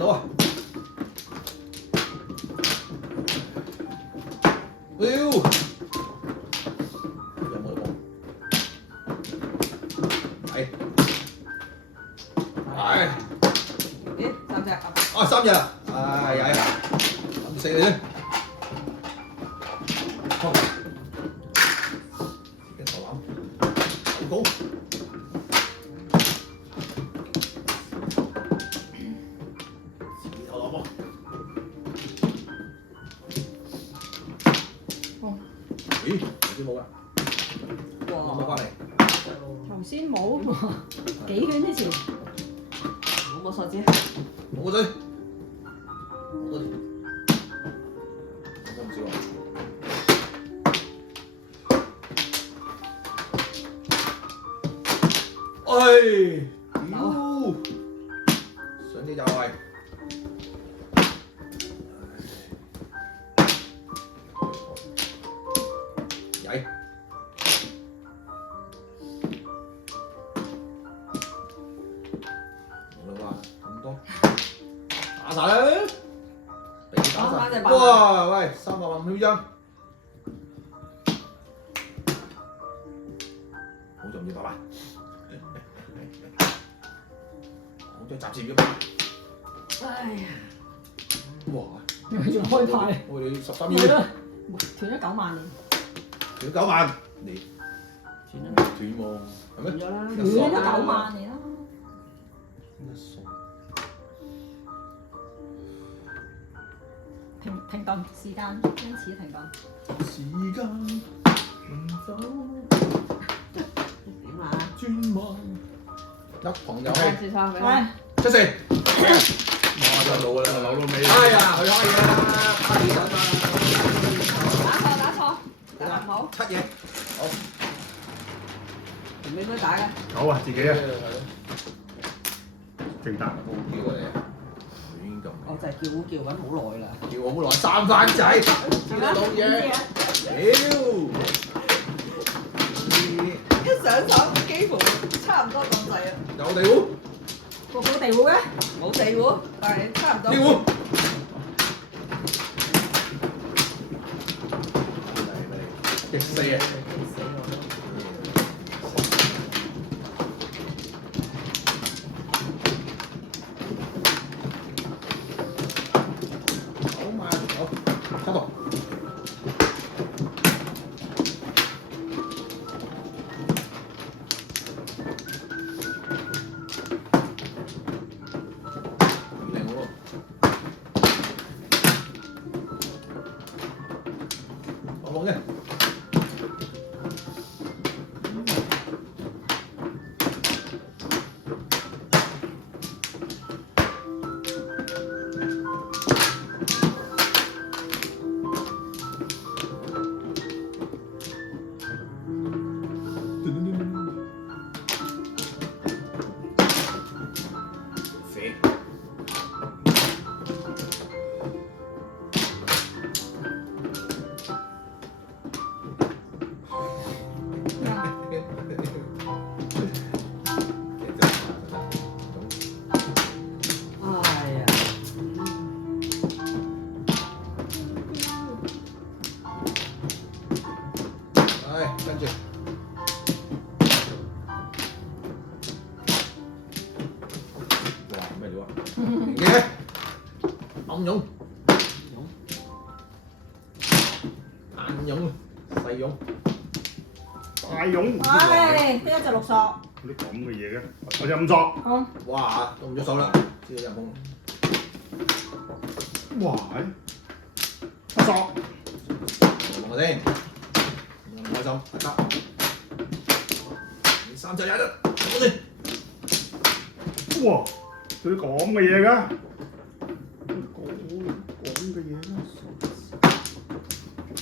到啊！屌！有冇得幫？係。係。咦，3隻啊？啊，3隻啦！唉，曳啊！諗死你先。好。一頭攬。好。頭攬喎。咦？頭先冇㗎。冇翻嚟。頭先冇幾圈之前。冇手指。冇個嘴。好多條。我唔知喎。哎！屌！上啲就係。曳。冇啦啩，咁多。打晒啦！俾打晒。哇！喂，300萬秒音。好重要，爸爸。好在集錢嘅。哎呀！哇！仲開牌。我哋13係秒。咯，斷咗9萬年。斷9萬，你斷喎，係咩？斷咗啦。斷咗9萬年啦。停頓時間，因此停頓。時間能否點啊？轉彎？一朋友開始唱俾你。喂，出線！哇！真係老啦，老到尾。哎呀，佢可以啦，打幾陣啊！打錯，打唔好。 7嘢，好。唔應該打嘅。九啊，自己啊，係咯，正打。叫過你啊！亂咁。我就係叫緊好耐啦。叫我好耐，3番仔，叫得到嘢。屌！一上手幾乎差唔多咁滯啊！有地壺，個個地壺嘅。冇地喎，但係差唔多。地壺。極四啊！好慢，好，差唔多。靚喎，好冇嘅。肥。哎呀！唉，跟住。哇！咩料啊？嘅暗湧、眼湧、細湧。大勇。唉，得一隻6索。啲咁嘅嘢嘅，我任作。好。哇！動咗手啦，知道入空。哇！7索。望下先，唔開心，大家。你3隻踩得，望下先。哇！做啲咁嘅嘢㗎？咁嘅嘢啦。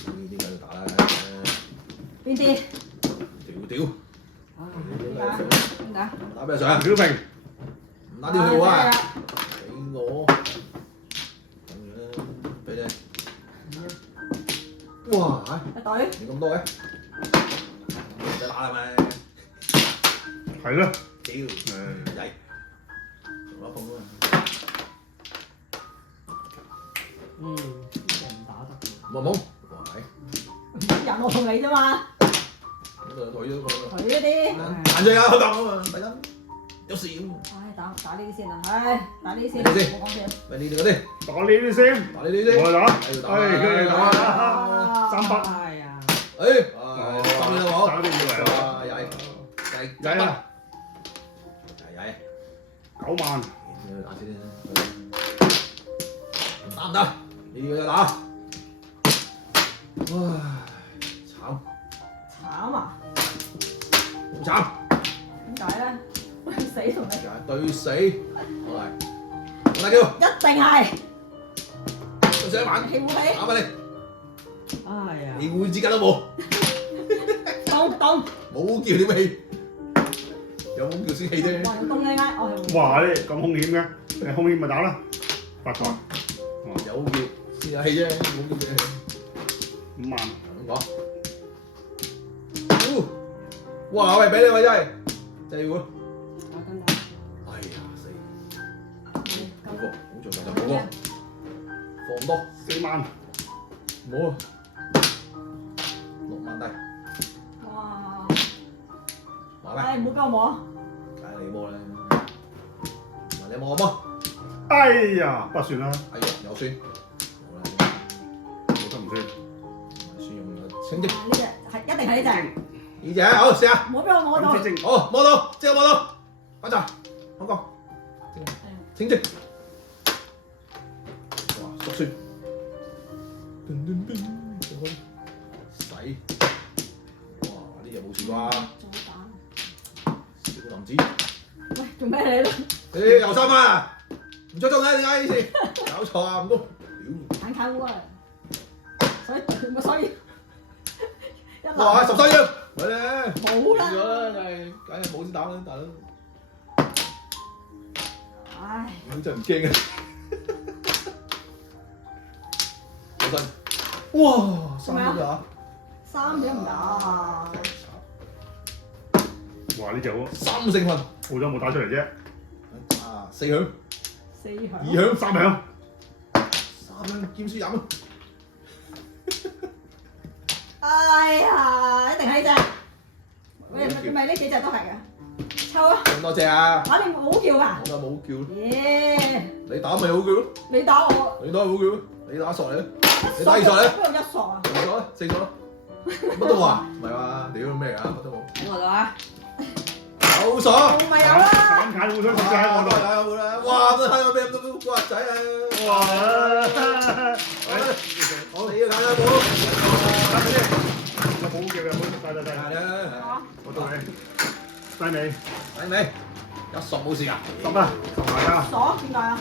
呢啲梗要打啦。邊啲？屌！點解？打咩上啊？小平。唔打條條啊！俾我。咁樣，俾你。哇！一隊。你咁多嘅？唔使打啦咪。係咯。屌！曳。仲有一碰啊！冇冇，係人我同你啫嘛，咁就退咗個。佢嗰啲。彈咗有得啊嘛，第一有少。唉，打呢啲先啦，唉，打呢啲先，呢啲先冇講笑。喂，呢啲嗰啲，打呢啲先，打呢啲先。我打，喺度打。跟住打啦，300，哎呀，誒，哦，三秒啦冇。打啲以為啊，曳，曳啊，曳， 9萬，打先啦，打唔得？呢啲就打。唉，慘，慘啊！好慘。點解咧？死同你。對死，好嚟，我大叫，一定係對死一晚，氣氣，打俾你，哎呀，連護指甲都冇，凍，冇叫點氣，有冇叫先氣啫。哇，凍你嗌，我係哇！你咁兇險嘅，你兇險咪打啦，發財，有叫先有氣啫，冇叫咩氣。 5萬，咁講。哇！喂，俾你喂真係，真係要啊！打緊打，哎呀死！好過，好做就好過，放咁多4萬，冇啊，6萬低，哇！話咩？唉，唔好鳩我啊！梗係你摸啦，問你摸我摸，哎呀，不算啦，哎呀有算，好啦，冇得唔算，算用咗清積，呢只係一定係呢只，呢隻好試下，唔好俾我摸到。咁正，好摸到，即刻摸到，反陣，好講，清積，哇熟算，洗，哇呢隻冇事啩？小林子。喂，做咩你咧？誒又3萬，唔出中嘅點解呢次？搞錯啊唔公，屌！揀烏啊！所以一哇流13億，係咧，冇啦咗啦，真係梗係冇先打啦，大佬，唉，咁真係唔驚嘅，好新，哇3億啊！ 3點唔打，哇！呢隻好， 3勝運，澳洲冇打出嚟啫，啊4響4響， 2響3響， 3響兼輸飲，哎呀，一定係呢只，喂，咪呢幾隻都係嘅，抽啊！咁多隻啊！打你冇叫㗎，我就冇叫，耶！你打咪好叫咯，你打我，你打咪好叫咯，你打索嚟咯，一你打二索嚟，邊度一索啊？ 2索啦4索啦，乜都話唔係話屌咩㗎，乜都冇。喺我度啊，好爽！冇咪有啦，眼睇互相食喺我度，我啦！哇！都睇到咩咁多古惑仔啊！哇！好，你要睇啦，有冇叫嘅，冇得冇？係啊，我到你，低尾睇未？一索冇事啊！ 10啦，10大家，鎖點解啊？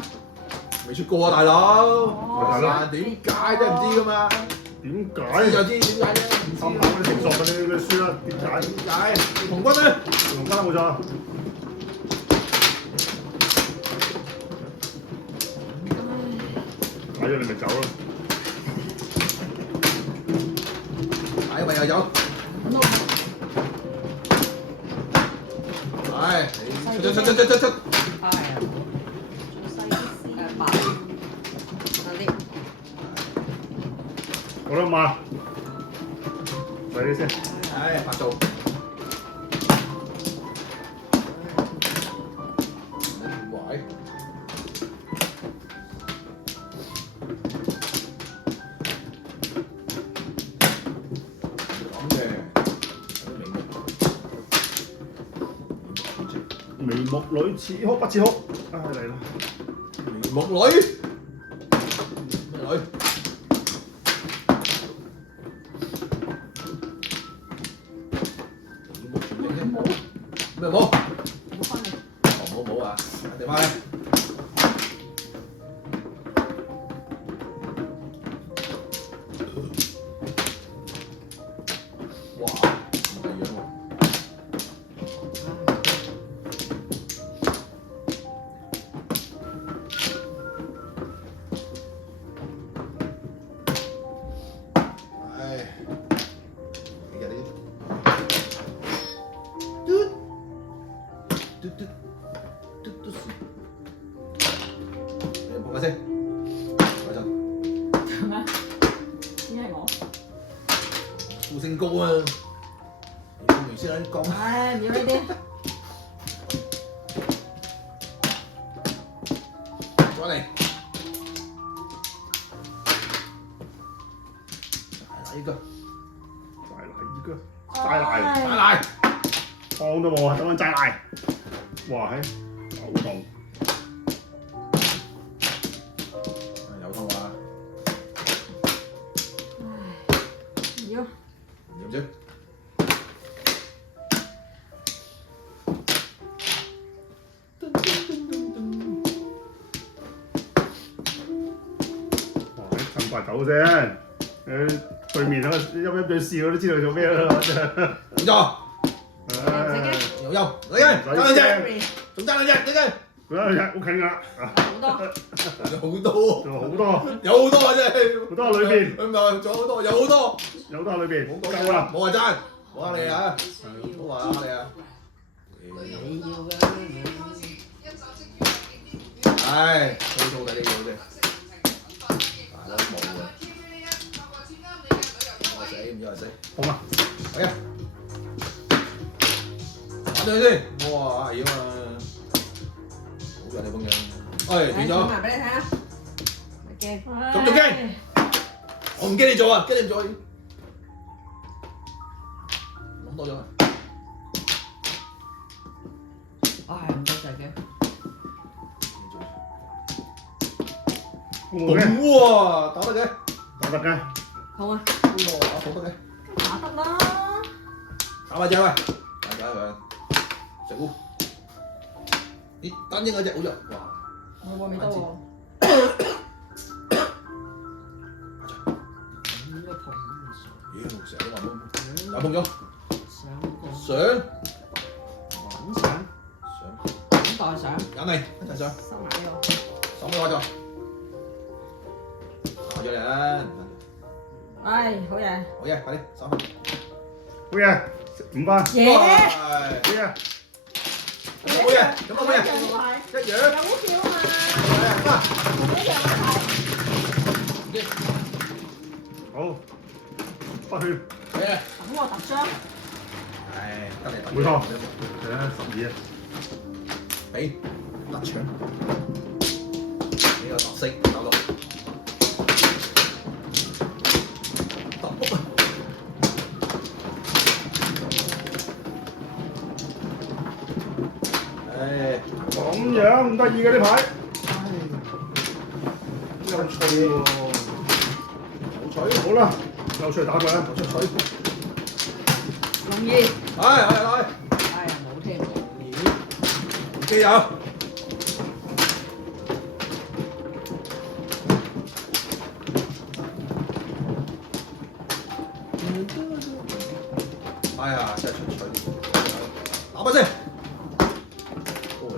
未出過啊，大佬！哦嗱，點解真係唔知噶嘛？點知解？就知點解啫，唔知心口嗰啲成熟嗰啲輸啦，點解？點解？紅軍咧，龍家冇錯，睇咗你咪走咯。睇咪又有，係出！哎呀，細啲先，白，快啲，好啦嘛，睇啲先。唉，白做。喂，咁嘅，眉目女似哭不似哭，啊嚟啦！眉目女，咩女？冇咩冇？冇翻嚟，冇啊！地翻咧。哇！唔係樣喎。唉，你嘅呢？嘟，你放下先，等陣。係咪？點解性高啊！講完先啦，講。唉，唔要呢啲。再嚟。再來一個。齋奶，再來。湯都冇啊，等緊齋奶。哇，係好凍。有湯啊！唔要。唔要啫。哇，趁快走先。對面啊，一對笑都知道做咩啦，真係。冇錯。有有，嚟嘅，爭兩隻，仲爭兩隻，你嘅。兩隻好近㗎，好多。有好多，仲有好多，有好多啊！真係。好多喺裏邊，咁啊，仲有好多，有好多。有好多喺裏邊，冇講夠啦。冇話爭，冇話你啊，冇話你啊。你要嘅。唉，好到底呢個啫。大佬冇啊。唔要就死。好嘛。係啊。打對先，哇！妖啊！好人哋咁樣，哎斷咗。埋俾你睇啊！咪驚。咁仲驚？我唔驚你做啊，驚你唔做。諗多咗啊！唉，唔得就係好哇！打得嘅，打得嘅。好啊！哇！打得嘅，打得啦。打埋隻喂，打隻佢，食烏。咦？單英嗰隻好咗，哇！我喎未得喎。妖，成日都話冇，又碰咗，上，揾上，等待上，有未？一齊上，收埋呢個。手俾我做，打咗嚟啦，唉，好嘢。好嘢，快啲收。好嘢，5分。耶！好嘢。好嘢，咁好嘢，一樣。有票啊嘛！一樣係。好，不血。好嘢。等我特張。唉，得嚟冇錯。12啊。俾得搶。呢個特色打落。特卜啊！唉，咁樣唔得意嘅呢牌。有趣喎。好彩，好啦，又出嚟打佢啦。出彩。容易。係，哎呀，冇添。機友。哎呀，真係出彩啲。打乜先？高你。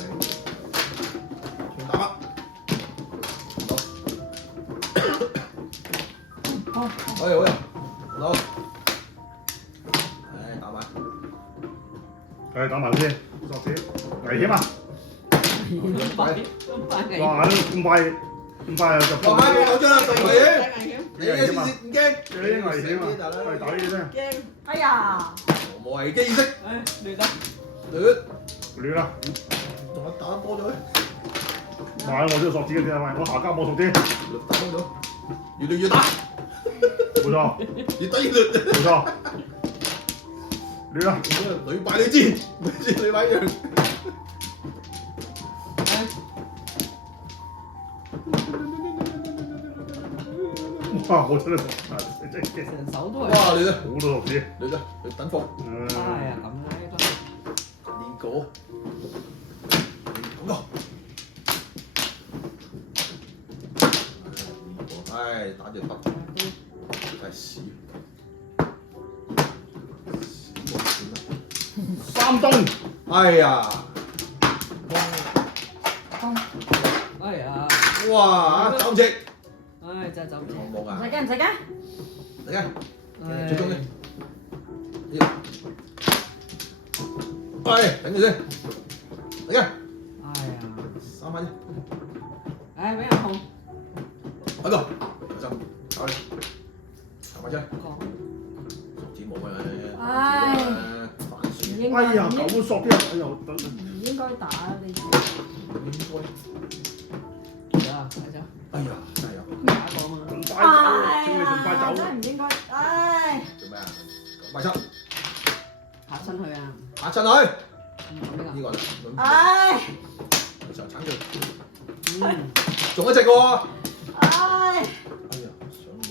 全打乜？好。好嘢，好。唉，打埋。打埋先，索子危險啊！咁快嘅。哇！咁快就落買2張啦，仲危險。危險。你嘅先至唔驚。幾危險啊！係打呢啲啫，驚。哎呀！冇危機意識。唉，亂得。亂。亂啦！仲有打多咗咧。買我都要索子嘅啫，喂！我下家冇索子。打多咗。越亂越打。冇錯，越打越亂。冇錯。亂啦！屢敗屢戰，每次屢敗一樣。哇！我真係真係成手都係。哇！亂啊！好多索子。亂啊！你等貨。哎呀，咁啦呢個。練過。咁個。唉，打隻得。真係屎。3噸。哎呀！哎呀。哇！走唔切。唉，真係走唔切。冇㗎。唔使驚，唔使驚。嚟嘅。唉最終嘅。喂，等住先。嚟嘅。哎呀。 3分啫。唉，俾人控。喺度。就搞你。行埋啫。講。手指冇。冇啊！唉番薯唔應該，哎呀，唔應九索啲人，哎呀，唔應該打你。應該，啊，睇咗。哎呀，真係有。打過嘛？盡快走，請你盡快真走。係唔應該，唉！做咩啊？987，嚇親佢啊！嚇親佢。咁呢呢個啦，唉！上橙佢，個？中一隻喎。唉！哎呀，上喎，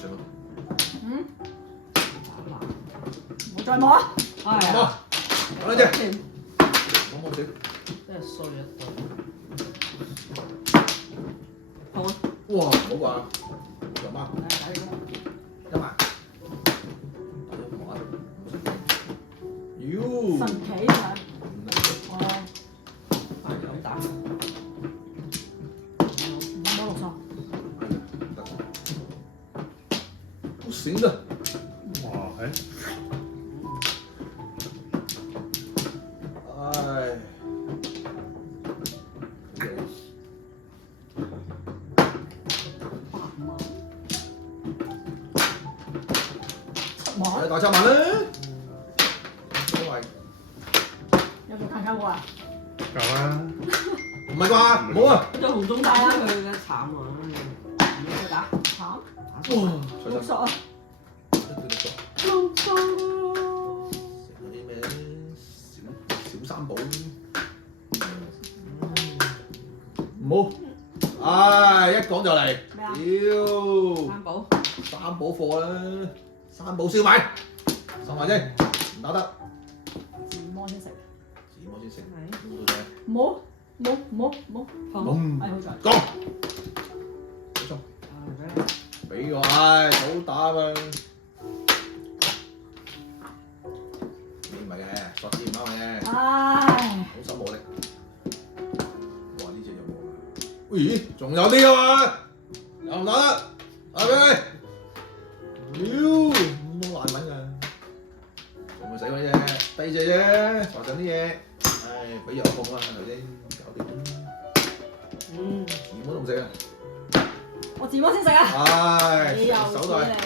上咯。嗯，打麻。唔好再摸啊！係好，啊。攞兩隻，摸少。真係衰一對。好啊！哇，唔好啩，有嗎？打呢一萬。妖，神奇啊！哦，個，咁打。摸落手。不行的。哇，誒，哎。摸，大七萬啦，所謂有冇睇過啊？夠啦，唔係啩？冇啊！就紅中帶啦，佢嘅慘啊！唔該打。慘，哇！六索啊！六索食啲咩？小三寶，唔好！唉，一講就嚟，屌！三寶。三寶貨啦，三寶燒賣，收埋先，唔打得，自摸先食，自摸先食，係。摸摸摸摸，嘣，係好在。講，冇錯，俾我，唉，好打嘛，你唔係嘅，索子唔啱嘅，唉，好手冇力，哇呢隻有冇啊？咦，仲有啲啊嘛，有唔打得？打俾佢。屌，咁多爛品啊！仲未使嗰啲啫，低隻啫，浮上啲嘢，唉，俾藥控啦，頭先搞掂。自摸都唔食啊！我自摸先食啊！唉，你又手袋，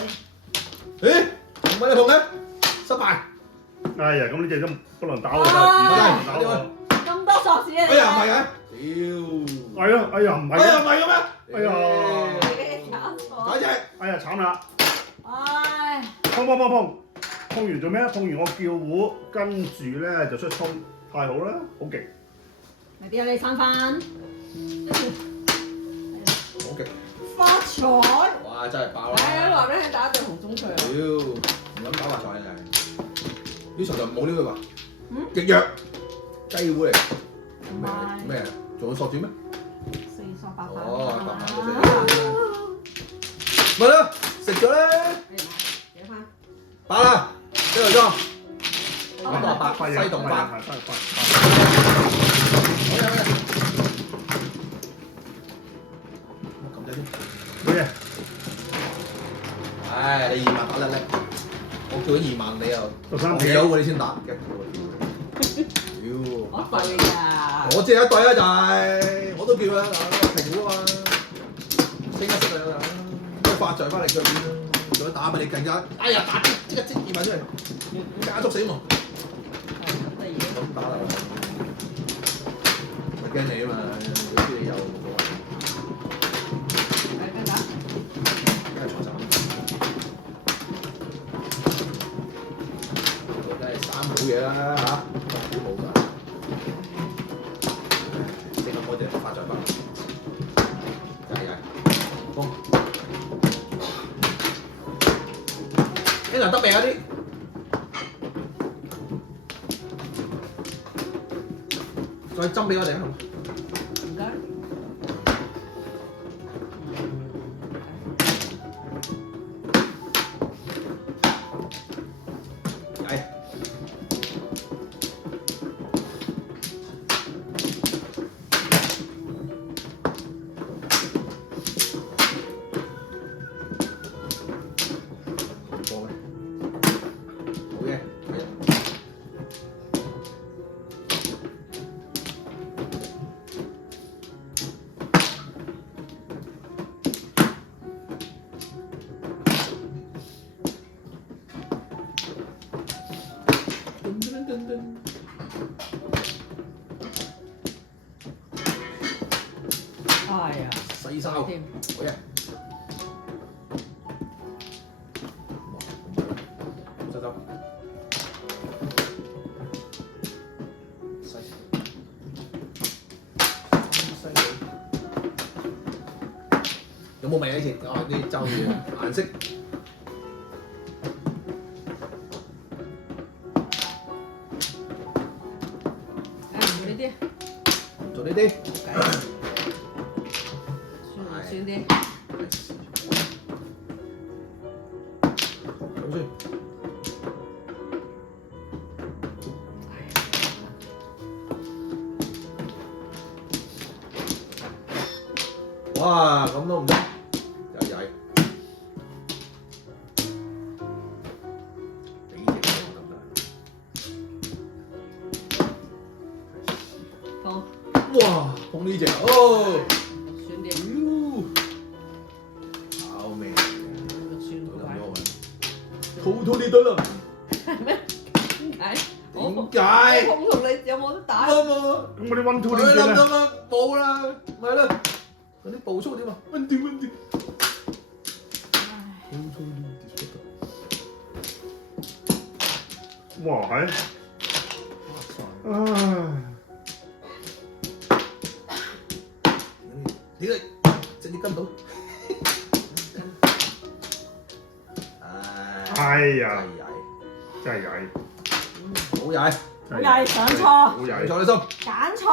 你，咦？唔係你碰嘅，失敗。哎呀，咁呢隻都不能打喎，啊打喎。咁多索士啊！哎呀，唔係啊！屌，係啊，哎呀，唔係哎呀，啊，唔係嘅咩？哎呀你搞錯，第一隻，哎呀，慘啦！唉，碰完做咩？碰完我叫糊，跟住咧就出衝，太好啦，好勁！嚟啲啊你餐飯，好極，發財，哇！真係爆啦！係啊，話俾你聽打一對紅中佢啊！屌，唔諗打發財啊！呢場就冇呢個話，極弱雞糊嚟，咩啊？仲有索住咩？四索八百，哦，咪咯，食咗咧，幾翻？飽啦，呢度裝，咁多白西凍白，好嘢好嘢，我撳掣先。好嘢，唉，你2萬打得叻，我叫咗2萬你又13我有喎你先打，屌，我對啊！我只有一對啊就係，我都叫啦，評估啊嘛，升一升啊，都發財翻嚟腳點啦，仲要打俾你更加，哎呀打即刻2萬出嚟，加速死亡，咁得意。咁打啦，咪驚你啊嘛，如果知你有冇所謂，係跟打。梗係坐手，梗係3好嘢啦嚇，6好冇㗎。升咁多隻發財包，係，風，呢輪得未啊啲？再斟俾我哋啊！唔該。係。多咩？好嘅，係。係啊，細哨，添。好嘢。收收。有冇味呢次？啊啲周嘅顏色。做呢啲，做呢啲。酸啲。咁先。哇！咁都唔得，又曳。俾隻我得唔得？放。哇！碰呢隻，哦，酸啲。好味。酸好快。好多啲得啦。係咩？點解？點解？碰同你有冇得打？冇。咁嗰啲 one two 佢點算咧？諗咗嘛？冇啦，咪係咯。嗰啲步速點啊？温點。哇係，唉，你哋直接跟到。哎呀，真係曳，好曳，好曳上錯，好曳，唔錯你心。揀錯，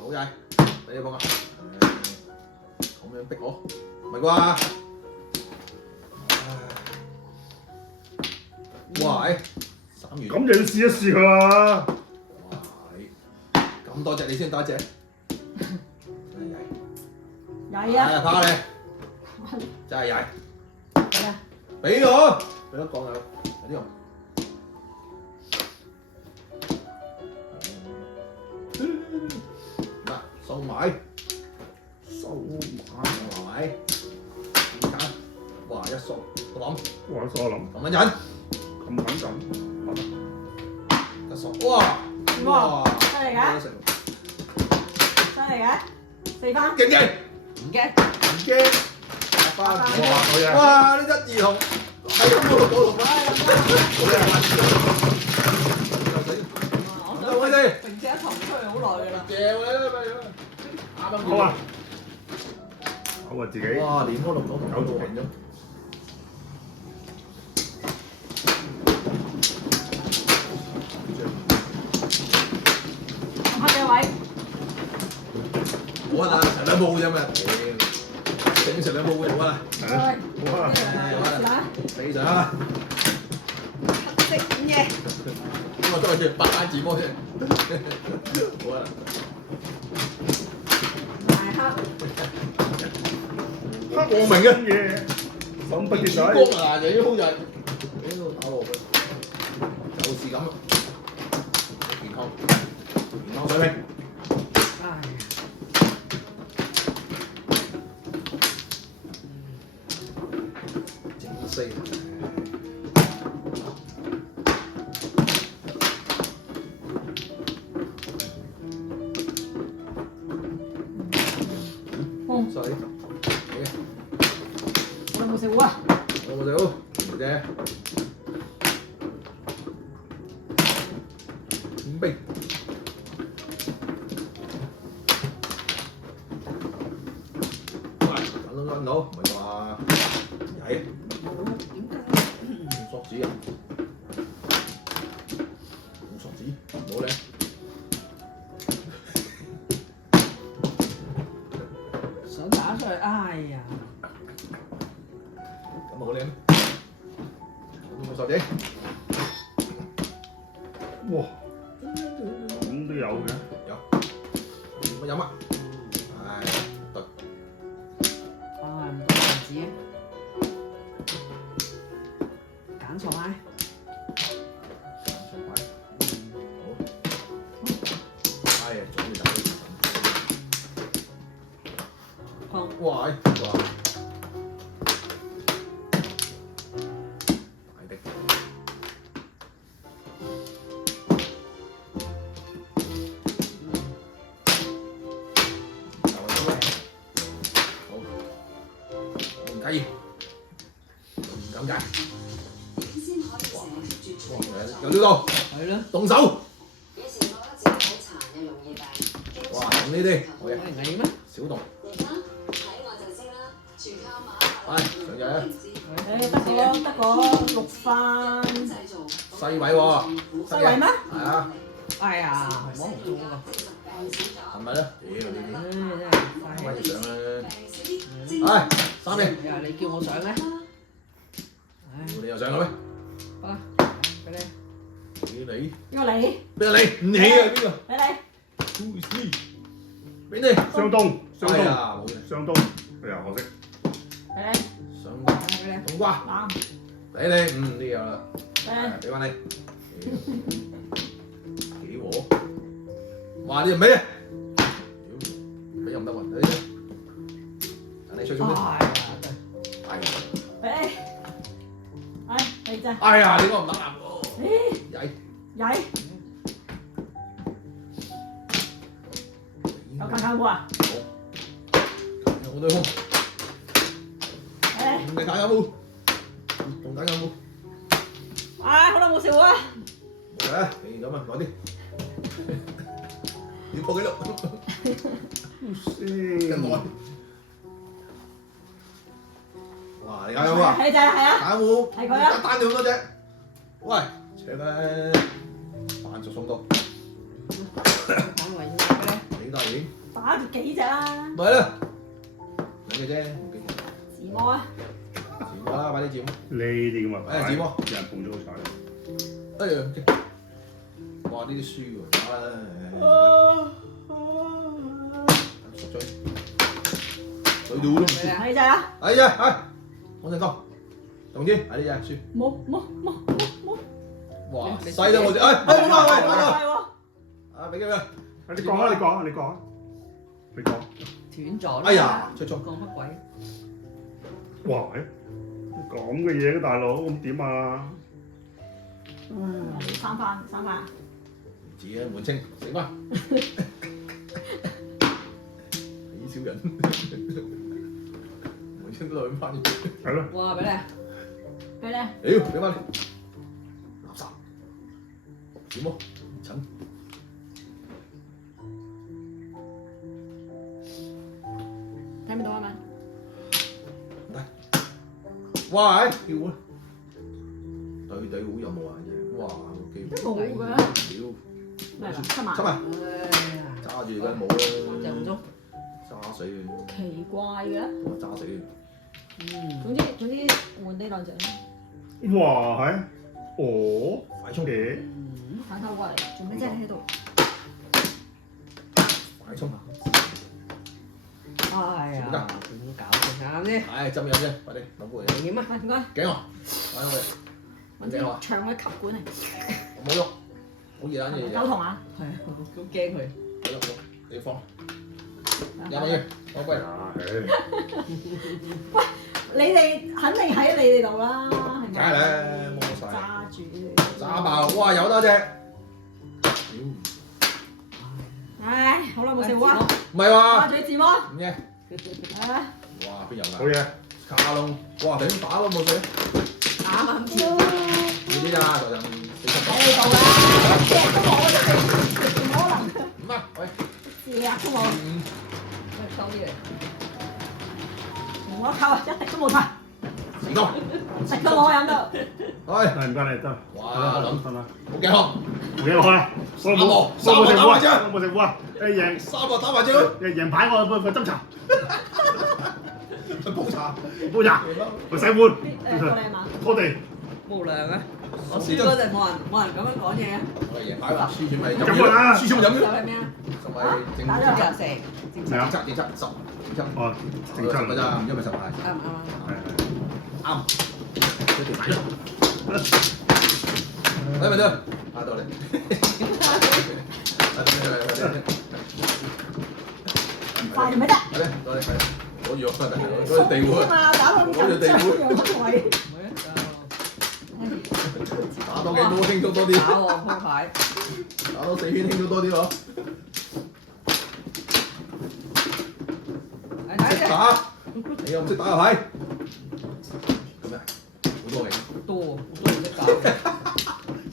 好曳，俾你幫啊！咁樣逼我，唔係啩？哇！3元，咁就要試一試佢啦。哇！咁多隻你先打一隻，真係曳。曳啊！打你，真係曳。係啊，俾我，俾我講下，有啲用。嗱，收埋，埋，點解？哇！一掃，我諗，哇！所以我諗咁穩陣，咁穩陣，一掃，哇！哇！犀利嘅，多食犀利嘅，4番，勁勁，唔驚。唔驚，8番，哇！好嘢，哇！呢一二紅，係咁冇紅啦，好嘢，我我哋平時一頭出去好耐㗎啦。掉你咪，啱啱好啊，好啊自己，哇！連波6到9度平咗。黑嘅位，好啊！食兩煲啫嘛，整食兩煲會好啊！係啊，好啊，非常啊！黑色午夜。咁我都係8番字魔先，好啊！大黑，黑我明嘅，嘢，手不見曙底，光啊！就啲好人，喺度打落去，就是咁，健康，健康水平。唉。整死。水，好嘅，我有冇食糊啊？我冇食好，唔啫。五冰，喂，揾都揾到，唔係話曳，點解？用索子啊，用索子，冇咧。想打出去，哎呀！咁好靚，用索子，哇，咁都有嘅，乜飲啊？唉，得。啊，唔多牌子啊！揀錯啊！好，哎呀，總要打啲放哇！哇！大的，就係咁加二，唔敢解。有料到，係咯，動手。以前覺得自己好殘又容易病，哇，用呢啲，好嘢，係危咩？小動。而家睇我就知啦，全靠馬係上隻，得個6番製造細位喎，西位咩？係啊，哎呀，唔好唔中嗰個，係咪咧？屌呢唉啲，真係快快啲上啦！係三隻，係啊！你叫我上咧，唉，你又上啦咩？好啦，俾你。俾你，呢個你，俾你，唔起啊邊個？俾你， Who is he？俾你，相東，相東，哎呀冇嘢，相東，哎呀可惜。俾你，上瓜，俾你。冬瓜，冷，俾你，呢有啦，俾你，係俾翻你，幾和？哇你唔俾啊？俾又唔得喎，睇先，等你吹吹先，哎呀，係。俾你，你隻，哎呀，你個唔得啦喎，曳，曳，有近近喎，有好對空，誒，你睇有冇？仲睇有冇？好耐冇笑啊，冇嘅，你咁啊，攞啲，要破紀錄，跟耐。哇，你睇有冇啊？係隻，係啊，睇有冇？係佢啊一單咗咁多隻，喂，扯佢，反續送到，講為要俾幾大影？打住幾隻啦，咪係啦，兩隻啫，冇幾隻。自摸啊，自摸啦，快啲自摸。呢啲咁啊，哎自摸有人碰咗好彩。哎呀，哇！呢啲輸喎，打啦，熟追，水到都唔輸。係隻啊，哎呀，係，我成功，總之係呢隻輸。冇，哇！細到我隻，哎，冇啦，喂，打到，係喎，啊，俾佢啦。你講啊！你講啊！你講啊！你講。斷咗啦！哎呀，出錯。講乜鬼？哇！咁嘅嘢嘅大佬，咁點啊？三番，唔止啊，滿清死翻。幾少人？滿清都兩番嘢。係咯。哇！俾你，俾你，屌，俾翻你。垃圾。點麼？塵。睇唔到啊嘛，哇！唉，叫啊！對對好有冇啊？哇！幾都冇㗎，屌，嚟啦，出埋，出埋，哎呀，揸住佢冇三隻唔啦，中，揸死佢，奇怪嘅，哇！揸死佢，總之換呢兩隻啦，哇！係。哦。快衝嘅。反偷過嚟，做咩啫喺度？快衝！哎呀，點搞先啱先？唉，浸飲啫，快啲攞杯嚟。點啊？唔該，頸我，快啲揾支長嘅吸管嚟，我冇用，好熱啊呢嘢。狗同啊，係啊，好驚佢。好用，你放。有乜嘢？攞杯。啊，唉。你哋肯定喺你哋度啦，係咪？梗係咧，摸晒。揸住，揸爆！哇，有多隻。唉，好耐冇食過啊，唔係喎。揸住自摸，唔嘅。唉，哇，邊有㗎？好嘢。卡窿，哇，頂打都冇水。啱啱先。呢啲咋，就四七喺你度啦，一隻都冇啊，唔可能，五啊，喂。隻都冇，收啲嚟。我靠，一滴都冇晒，時光。食都冇飲到，喂，係唔該你得。哇得啦。好頸渴。冇嘢落去啊！三個打麻將冇食糊啊！誒贏三個打麻將。贏牌我去斟茶，去煲茶。煲茶，去洗碗，過嚟嘛，拖地。無良啊！我輸嗰陣冇人咁樣講嘢啊！我哋贏牌啦，輸錢咪飲飲啦輸錢咪飲咯。就係咩啊？同埋正打咗入入成係啊，正七10哦，正10七㗎咋，因為10牌啱唔啱啊？係啱。一條牌。睇咪得？打到你。快做咩啫？係咧，攞嚟係攞藥翻嚟，攞地壺啊！嘛，打到咁緊張，用乜鬼？打多幾波輕鬆多啲，打喎鋪牌，打多4圈輕鬆多啲咯。嚟睇先。打，你又唔識打下牌？多喎，我都唔識搞嘅，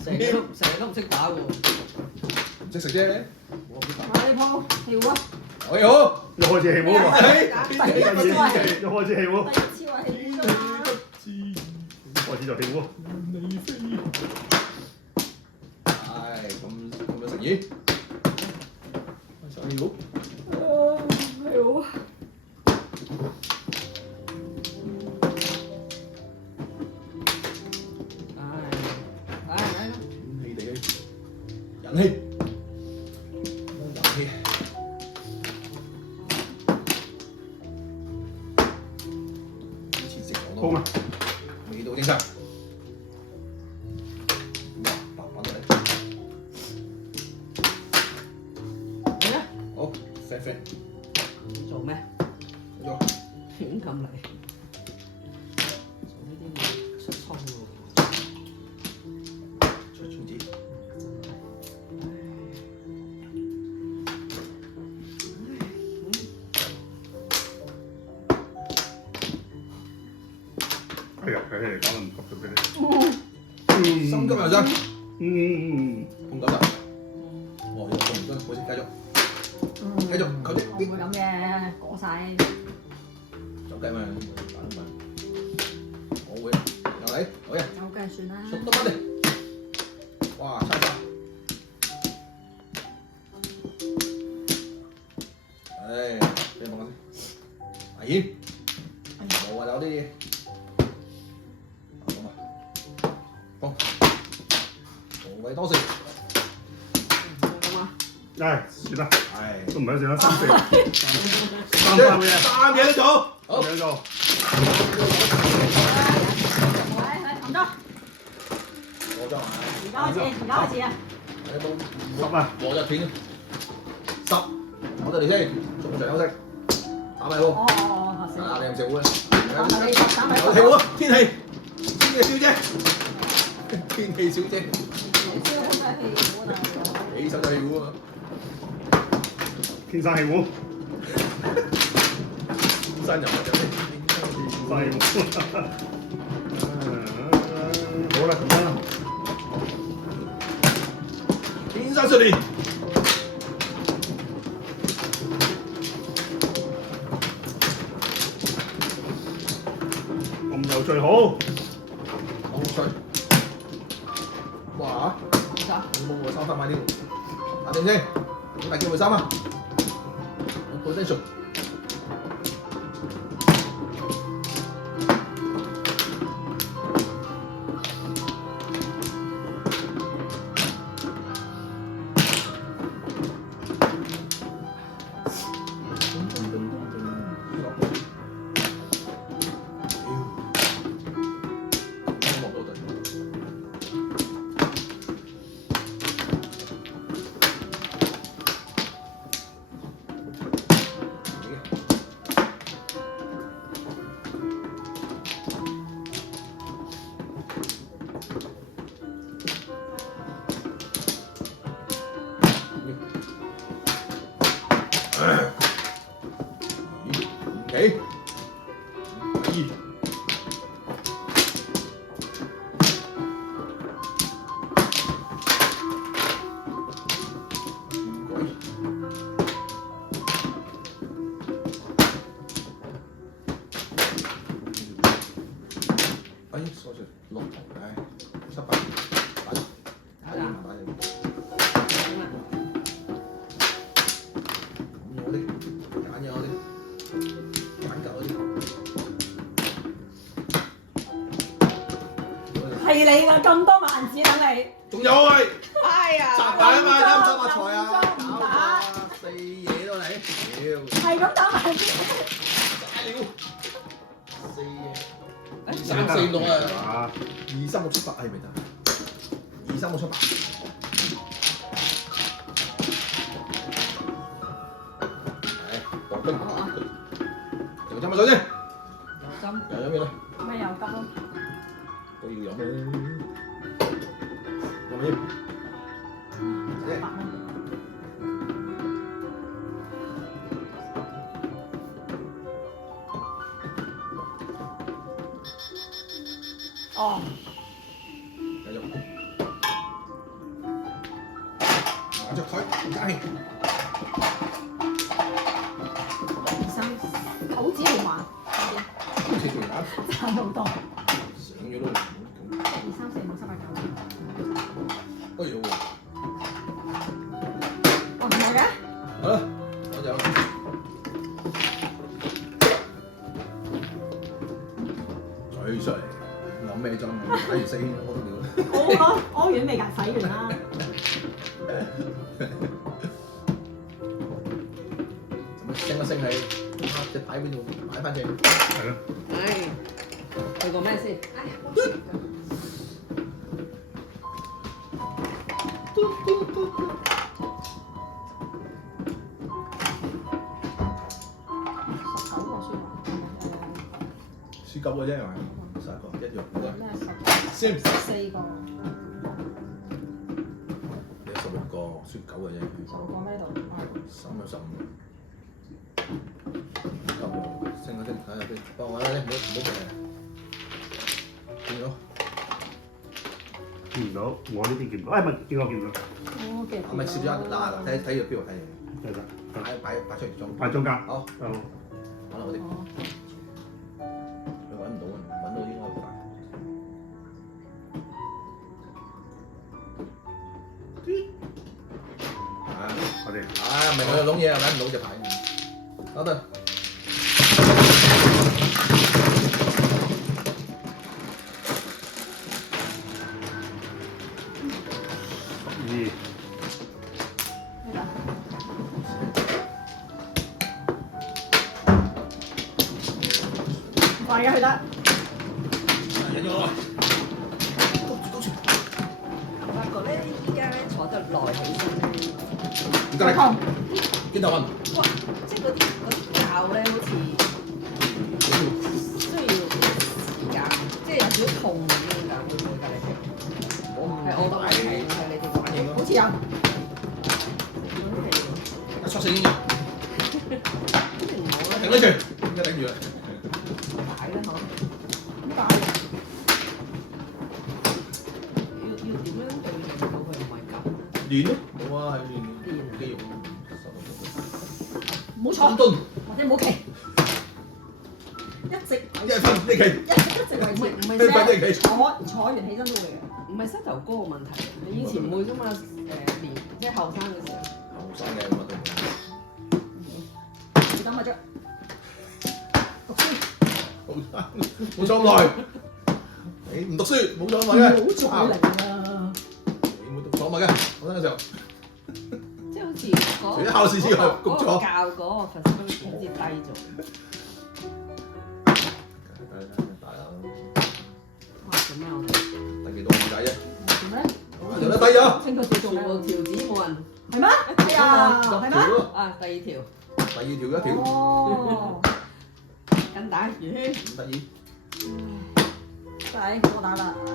成日都唔識打喎。唔識食啫，我唔識打。買呢鋪跳啊！我好，又開始起舞喎，第一個都係又開始起舞，第一次話起舞啫嘛。開始就起舞。係咁嘅誠意。上起舞。係好。你哋嘅人氣，人氣。以前食我都好嘛？味道正常。哇，白品嚟。你咧好 ，set friend，做咩？咗，亂咁嚟，做呢啲嘢出錯喎。出串子。哎呀，佢哋搞得唔急嘅俾你。心急又真，碰到啦。哦，又碰唔到，好先繼續，繼續，佢哋我唔會咁嘅，過晒。走雞嘛，打唔埋。我會，又嚟，好嘢，有嘅算啦。熟得翻嚟。哇，差差。唉，俾我講先。危險，冇啊，有啲嘢。咁啊，放，無謂多事。咁啊，唉，算啦，係。都唔係算啦，三三嘅嘢，三嘢都做，好。兩個。嚟冚多，我裝埋。而家開始，而家開始啊！你冇10啊，和就片10，我哋嚟先，中場休息，打埋喎。哦，學啊，死你唔食糊啊？打埋你，打埋有食糊啊！天氣小姐，天氣小姐，起手就氣糊啊！天生起舞，新人物就天生起舞。好啦，咁樣啦。天生順利。咁就最好。好脆。哇！有冇3分買呢度？打定先，幾大機會3啊？有 potential。幾？哎，鎖住6頭，唉，7、8，打你，打你，咁我啲，揀嘢我啲，揀夠我啲，係你㗎，咁多萬字等你。仲有喂，哎呀，集大啊嘛，啱唔啱發財啊？唔搞打4嘢都嚟，屌！係咁打埋先。打了4嘢。3、4、6啊！2、3、6、7、8係咪得？2、3、6、7、8。係，薄冰。又斟乜水先？有針，又飲嘢啦。咩又急咯？都要飲嘅。飲咩？ 8蚊。哦，齋。2、3，口指連環，好似條眼差好多。上咗都2、3、4、5、7、8、9。哎呦！哦，唔係嘅。好啦，我就嘴出嚟，諗咩裝？打完4圈屙都了。屙完未㗎，洗完啦。升一升你，隻牌邊度擺翻正？係咯，唉，去過咩先？哎呀，輸9個啫係咪？11個一樣嘅啫。咩先14個？你有16個，輸9個啫。 15個咩度3有15。夠喎，升下先，睇下先。幫我啦，唔好病。見到？見唔到，我呢邊見唔到，哎咪見到見到，我嘅。係咪攝咗嗱？睇睇要邊度睇嘢？係啦，擺出嚟中。擺中間，好，好，可能我哋哦。佢揾唔到啊，揾到應該好快。我哋唔係佢窿嘢，揾唔到隻牌。等等。2。快嘅佢得。忍咗落嚟。發覺咧，依家咧坐得耐起身咧，唔該你。痛。邊度揾？哇！即係嗰啲教咧，好似需要時間，即係有少少痛咁樣㗎，會唔會㗎你哋？係我都係你哋反應咯。好似有。一出死已經唔好啦，頂得住，應該頂住啦。解啦嗬。點解？要點樣對應到佢唔係咁咧？練咯，冇啊，係練肌肉。唔好坐，深蹲，或者唔好企，一直一係瞓，一企，一直維持。唔係一瞓一企。坐完起身都會嘅。唔係膝頭哥嘅問題，你以前唔會㗎嘛？年即係後生嘅時候。後生嘅咁啊你等咪啫。讀書。都後生，冇錯咁耐。你唔讀書，冇錯咁耐嘅。唔好再嚟啦。你冇讀錯咪嘅，後生嘅時候。即係好似嗰除咗考試之外嗰個焗咗教嗰個 facility 好似低咗。大啦，哇！做咩我哋第幾多仔啫？做咩？做得低咗。升佢做咩？全部條子冇人係咩？係啊，係咩？啊！第二條第二條一條，哦，跟帶圓圈，唔得意，仔我打啦，唉，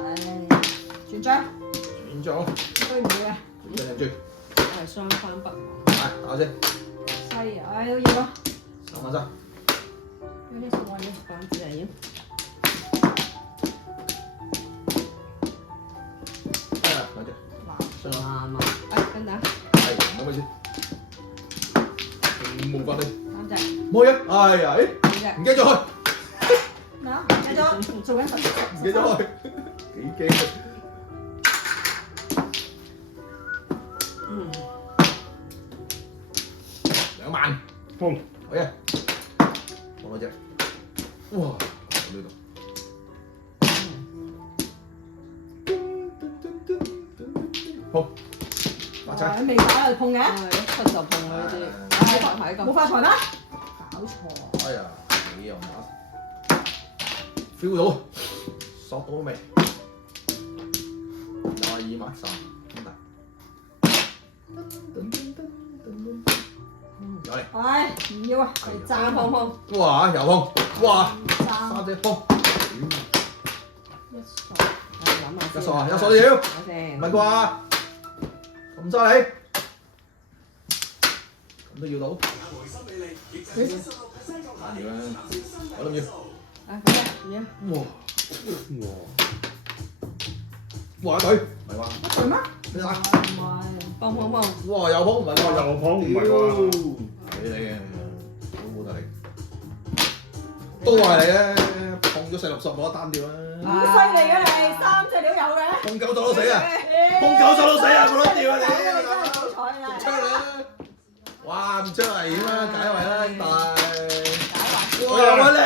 轉張，轉咗，對唔住嘅，對唔住，我係雙翻筆。嚟打先，西唉都要咯，三翻身，有啲數啊要。反字係要。兩隻，嗱，上慢慢，跟帶係唔好意思，冇法力， 3隻，冇嘢，哎呀，兩隻唔記得咗開，咩啊？繼續做緊實唔記得咗開，幾驚啊！嗯， 2萬，風，好嘢，放多隻，哇，呢度。碰，發財，未打就碰嘅，係一出就碰佢呢啲，睇發牌咁。冇發財啦，搞錯，哎呀，你又打 feel 到，索到未？22碼3，咁大，有嚟，唉唔要啊，係爭碰碰，哇，又碰，哇爭，3隻碰，一數，諗下先。一索啊，一索都要，睇下先唔係啩？咁犀利，咁都要到，要啦，我都要，啊，好嘅，要。哇，哇，哇一隊，唔係話。一隊咩？你睇，唔係，碰碰碰，哇又碰唔係喎，又碰唔係喎，你嘅，好好得你，都係你嘅，碰咗460冇得單調好啦，犀利嘅你，3隻都有嘅。碰9咗都死啊！碰9咗都死啊！冇得調啊你！真係好彩啊！出嚟啦！哇唔出危險啦，解圍啦兄弟！解圍。哇揾你！